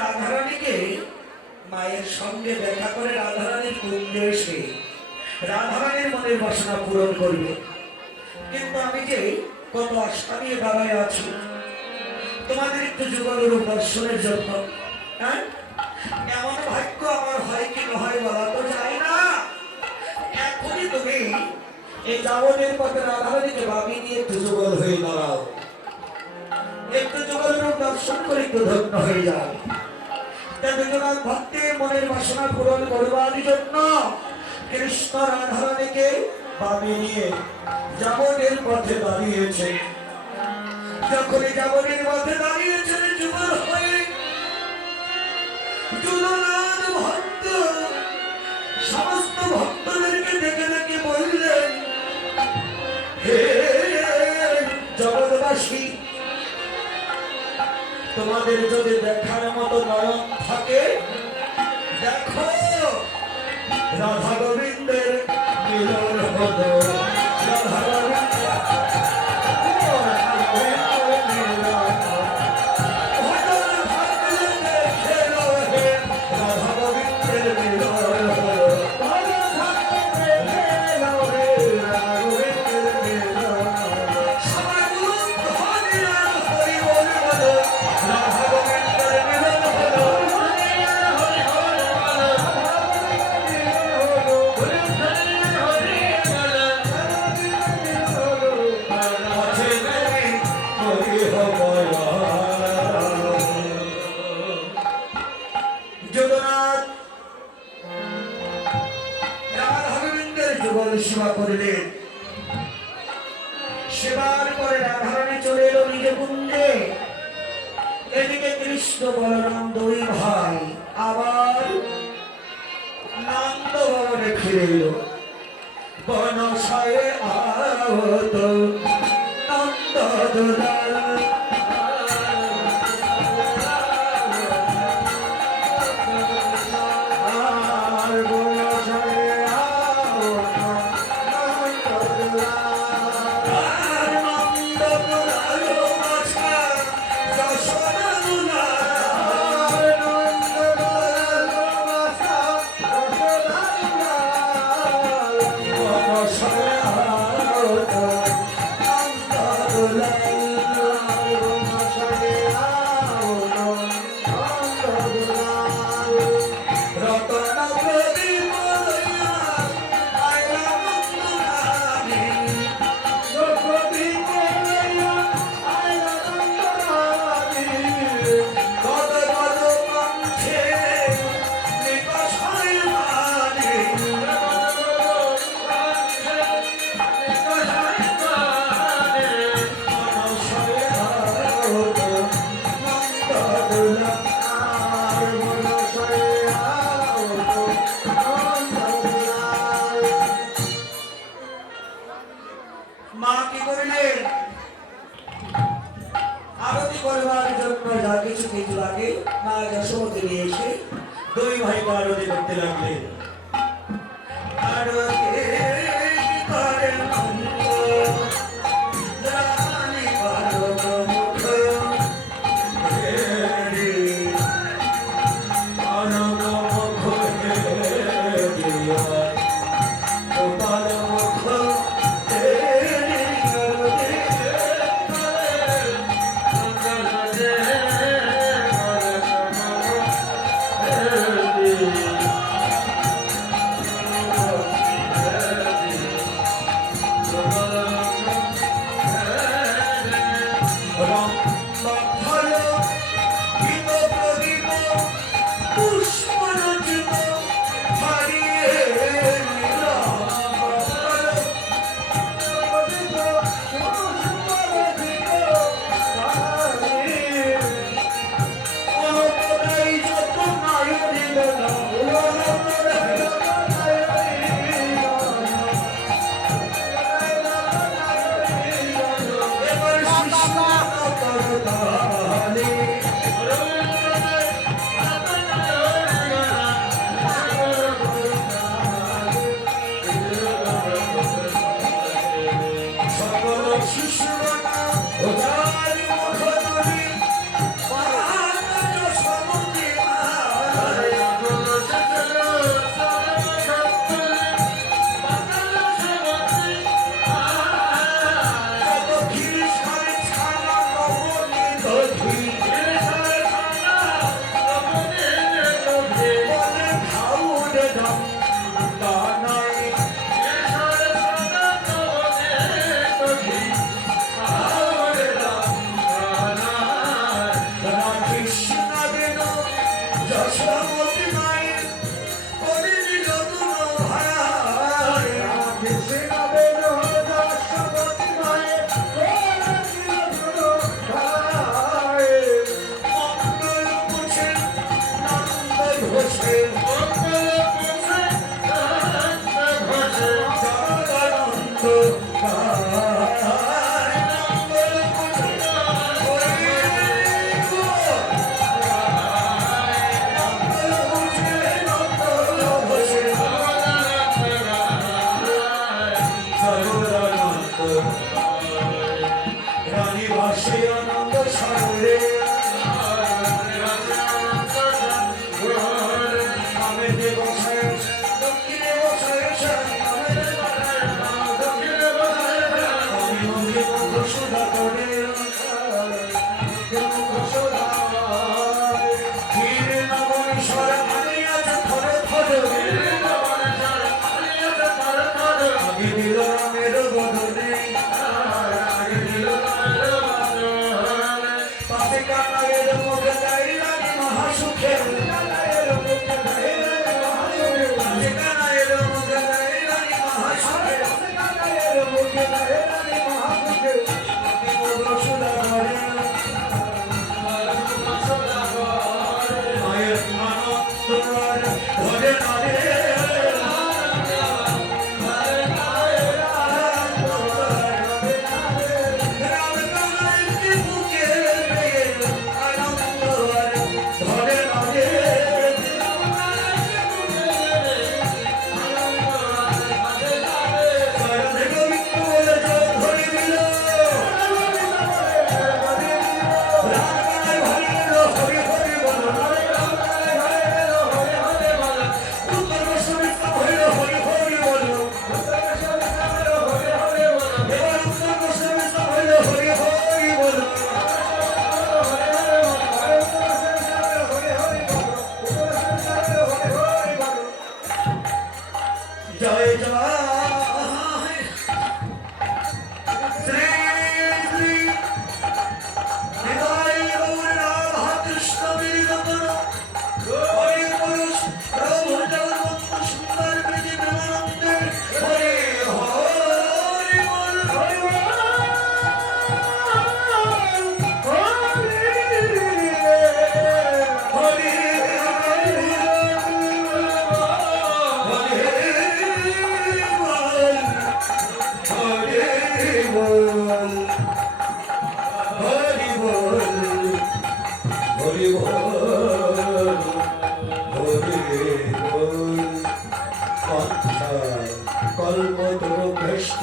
রাধারানীকে মায়ের সঙ্গে দেখা করে রাধারানীর কুঞ্জে এসে রাধারানীর মনের বাসনা পূরণ করবে। কিন্তু আমি যে কত আশা নিয়ে দাঁড়ায় আছি তোমাদের একটু যুগলরূপ দর্শনের জন্য। হ্যাঁ, এমন ভাগ্য আমার হয় কি না হয় বলা তো যায় না। এখনই তুমি এই যাবনের পথে রাধারানীকে ভাবি নিয়ে একটু যুগল হয়ে দাঁড়াও, একটু যুগলরূপ দর্শন করে একটু ধন্য হয়ে যাও। দুজনার ভক্তের মনের বাসনা পূরণ করবার জন্য কৃষ্ণ রাধারানীকে ভাবি নিয়ে যাবনের পথে দাঁড়িয়েছে। যখন যাবনের পথে দাঁড়িয়েছে যুগল হয়ে যুগনাথ ভক্ত সমস্ত ভক্তদেরকে ডেকে ডেকে বললেন, হে জগৎবাসী, তোমাদের যদি দেখার মতো নয়ন থাকে দেখো রাধা গোবিন্দের মিলন হলো। রাধা সেবা করলেন। সেবার পরে রাধারানী চলে এলো নিজ কুঞ্জে। এদিকে কৃষ্ণ বলরাম দুই ভাই আবার নন্দ ভবনে ফিরে এলো। বনসায়ে আহত নন্দ দুলাল, মা কি করলেন? আরতি করবার জন্য যা কিছু কিছু লাগে মা যশোমতি নিয়ে এসে দুই ভাইকে আরতি করতে লাগলেন। আরতি করেন রানী বালক মুখ, আনন্দ মুখ গোপাল মুখ যশোমতী মায়ের করিল যত্ন ভাই। কৃষ্ণ বেদ যশোমতী মায়ের করিল যত্ন ভাই। মঙ্গল পুছে নন্দ ঘোষে জগদানন্দ ভাই। মঙ্গল পুছে হরিব। মঙ্গল পুছে নন্দ ঘোষে জগদানন্দ রানী ভাসে আনন্দ সাগরে। নামেতে বসায় দক্ষিণে বসায় আমি মন্দির মুখ সুধা করে ধীরে নবনীশ্বর আনিয়াছে থরে থরে আগে দিল রামের বদলে পাশে কানাইয়ের মুখে যাই রানী মহাসুখে পাশে কানাইয়ের মুখে যাই রানী মহাসুখে আমি মুখ সুধা করে মায়ের আনন্দ ধরে ধরে রাম কানাইকে বুকে আনন্দ ধরে ধরে রাধে গোবিন্দ বলে জয় ধরে দিল। রাম কানাই ভালো হরি হরি বল। উত্তর গোস্বামী হইল হরি হরি বল। এবার উত্তর গোস্বামী হইল হরি হরি বল। জয় জয় শ্রী শ্রী নিতাই গৌর রাধা কৃষ্ণ বীররতন হরি পুরুষ প্রভু জগন্নাথ সুন্দর প্রীতি প্রেমানন্দে হরি হরি বল। হরি হরি বল। হরি বল হরি বল হরি বল। কল্পতরু ভ্রষ্ট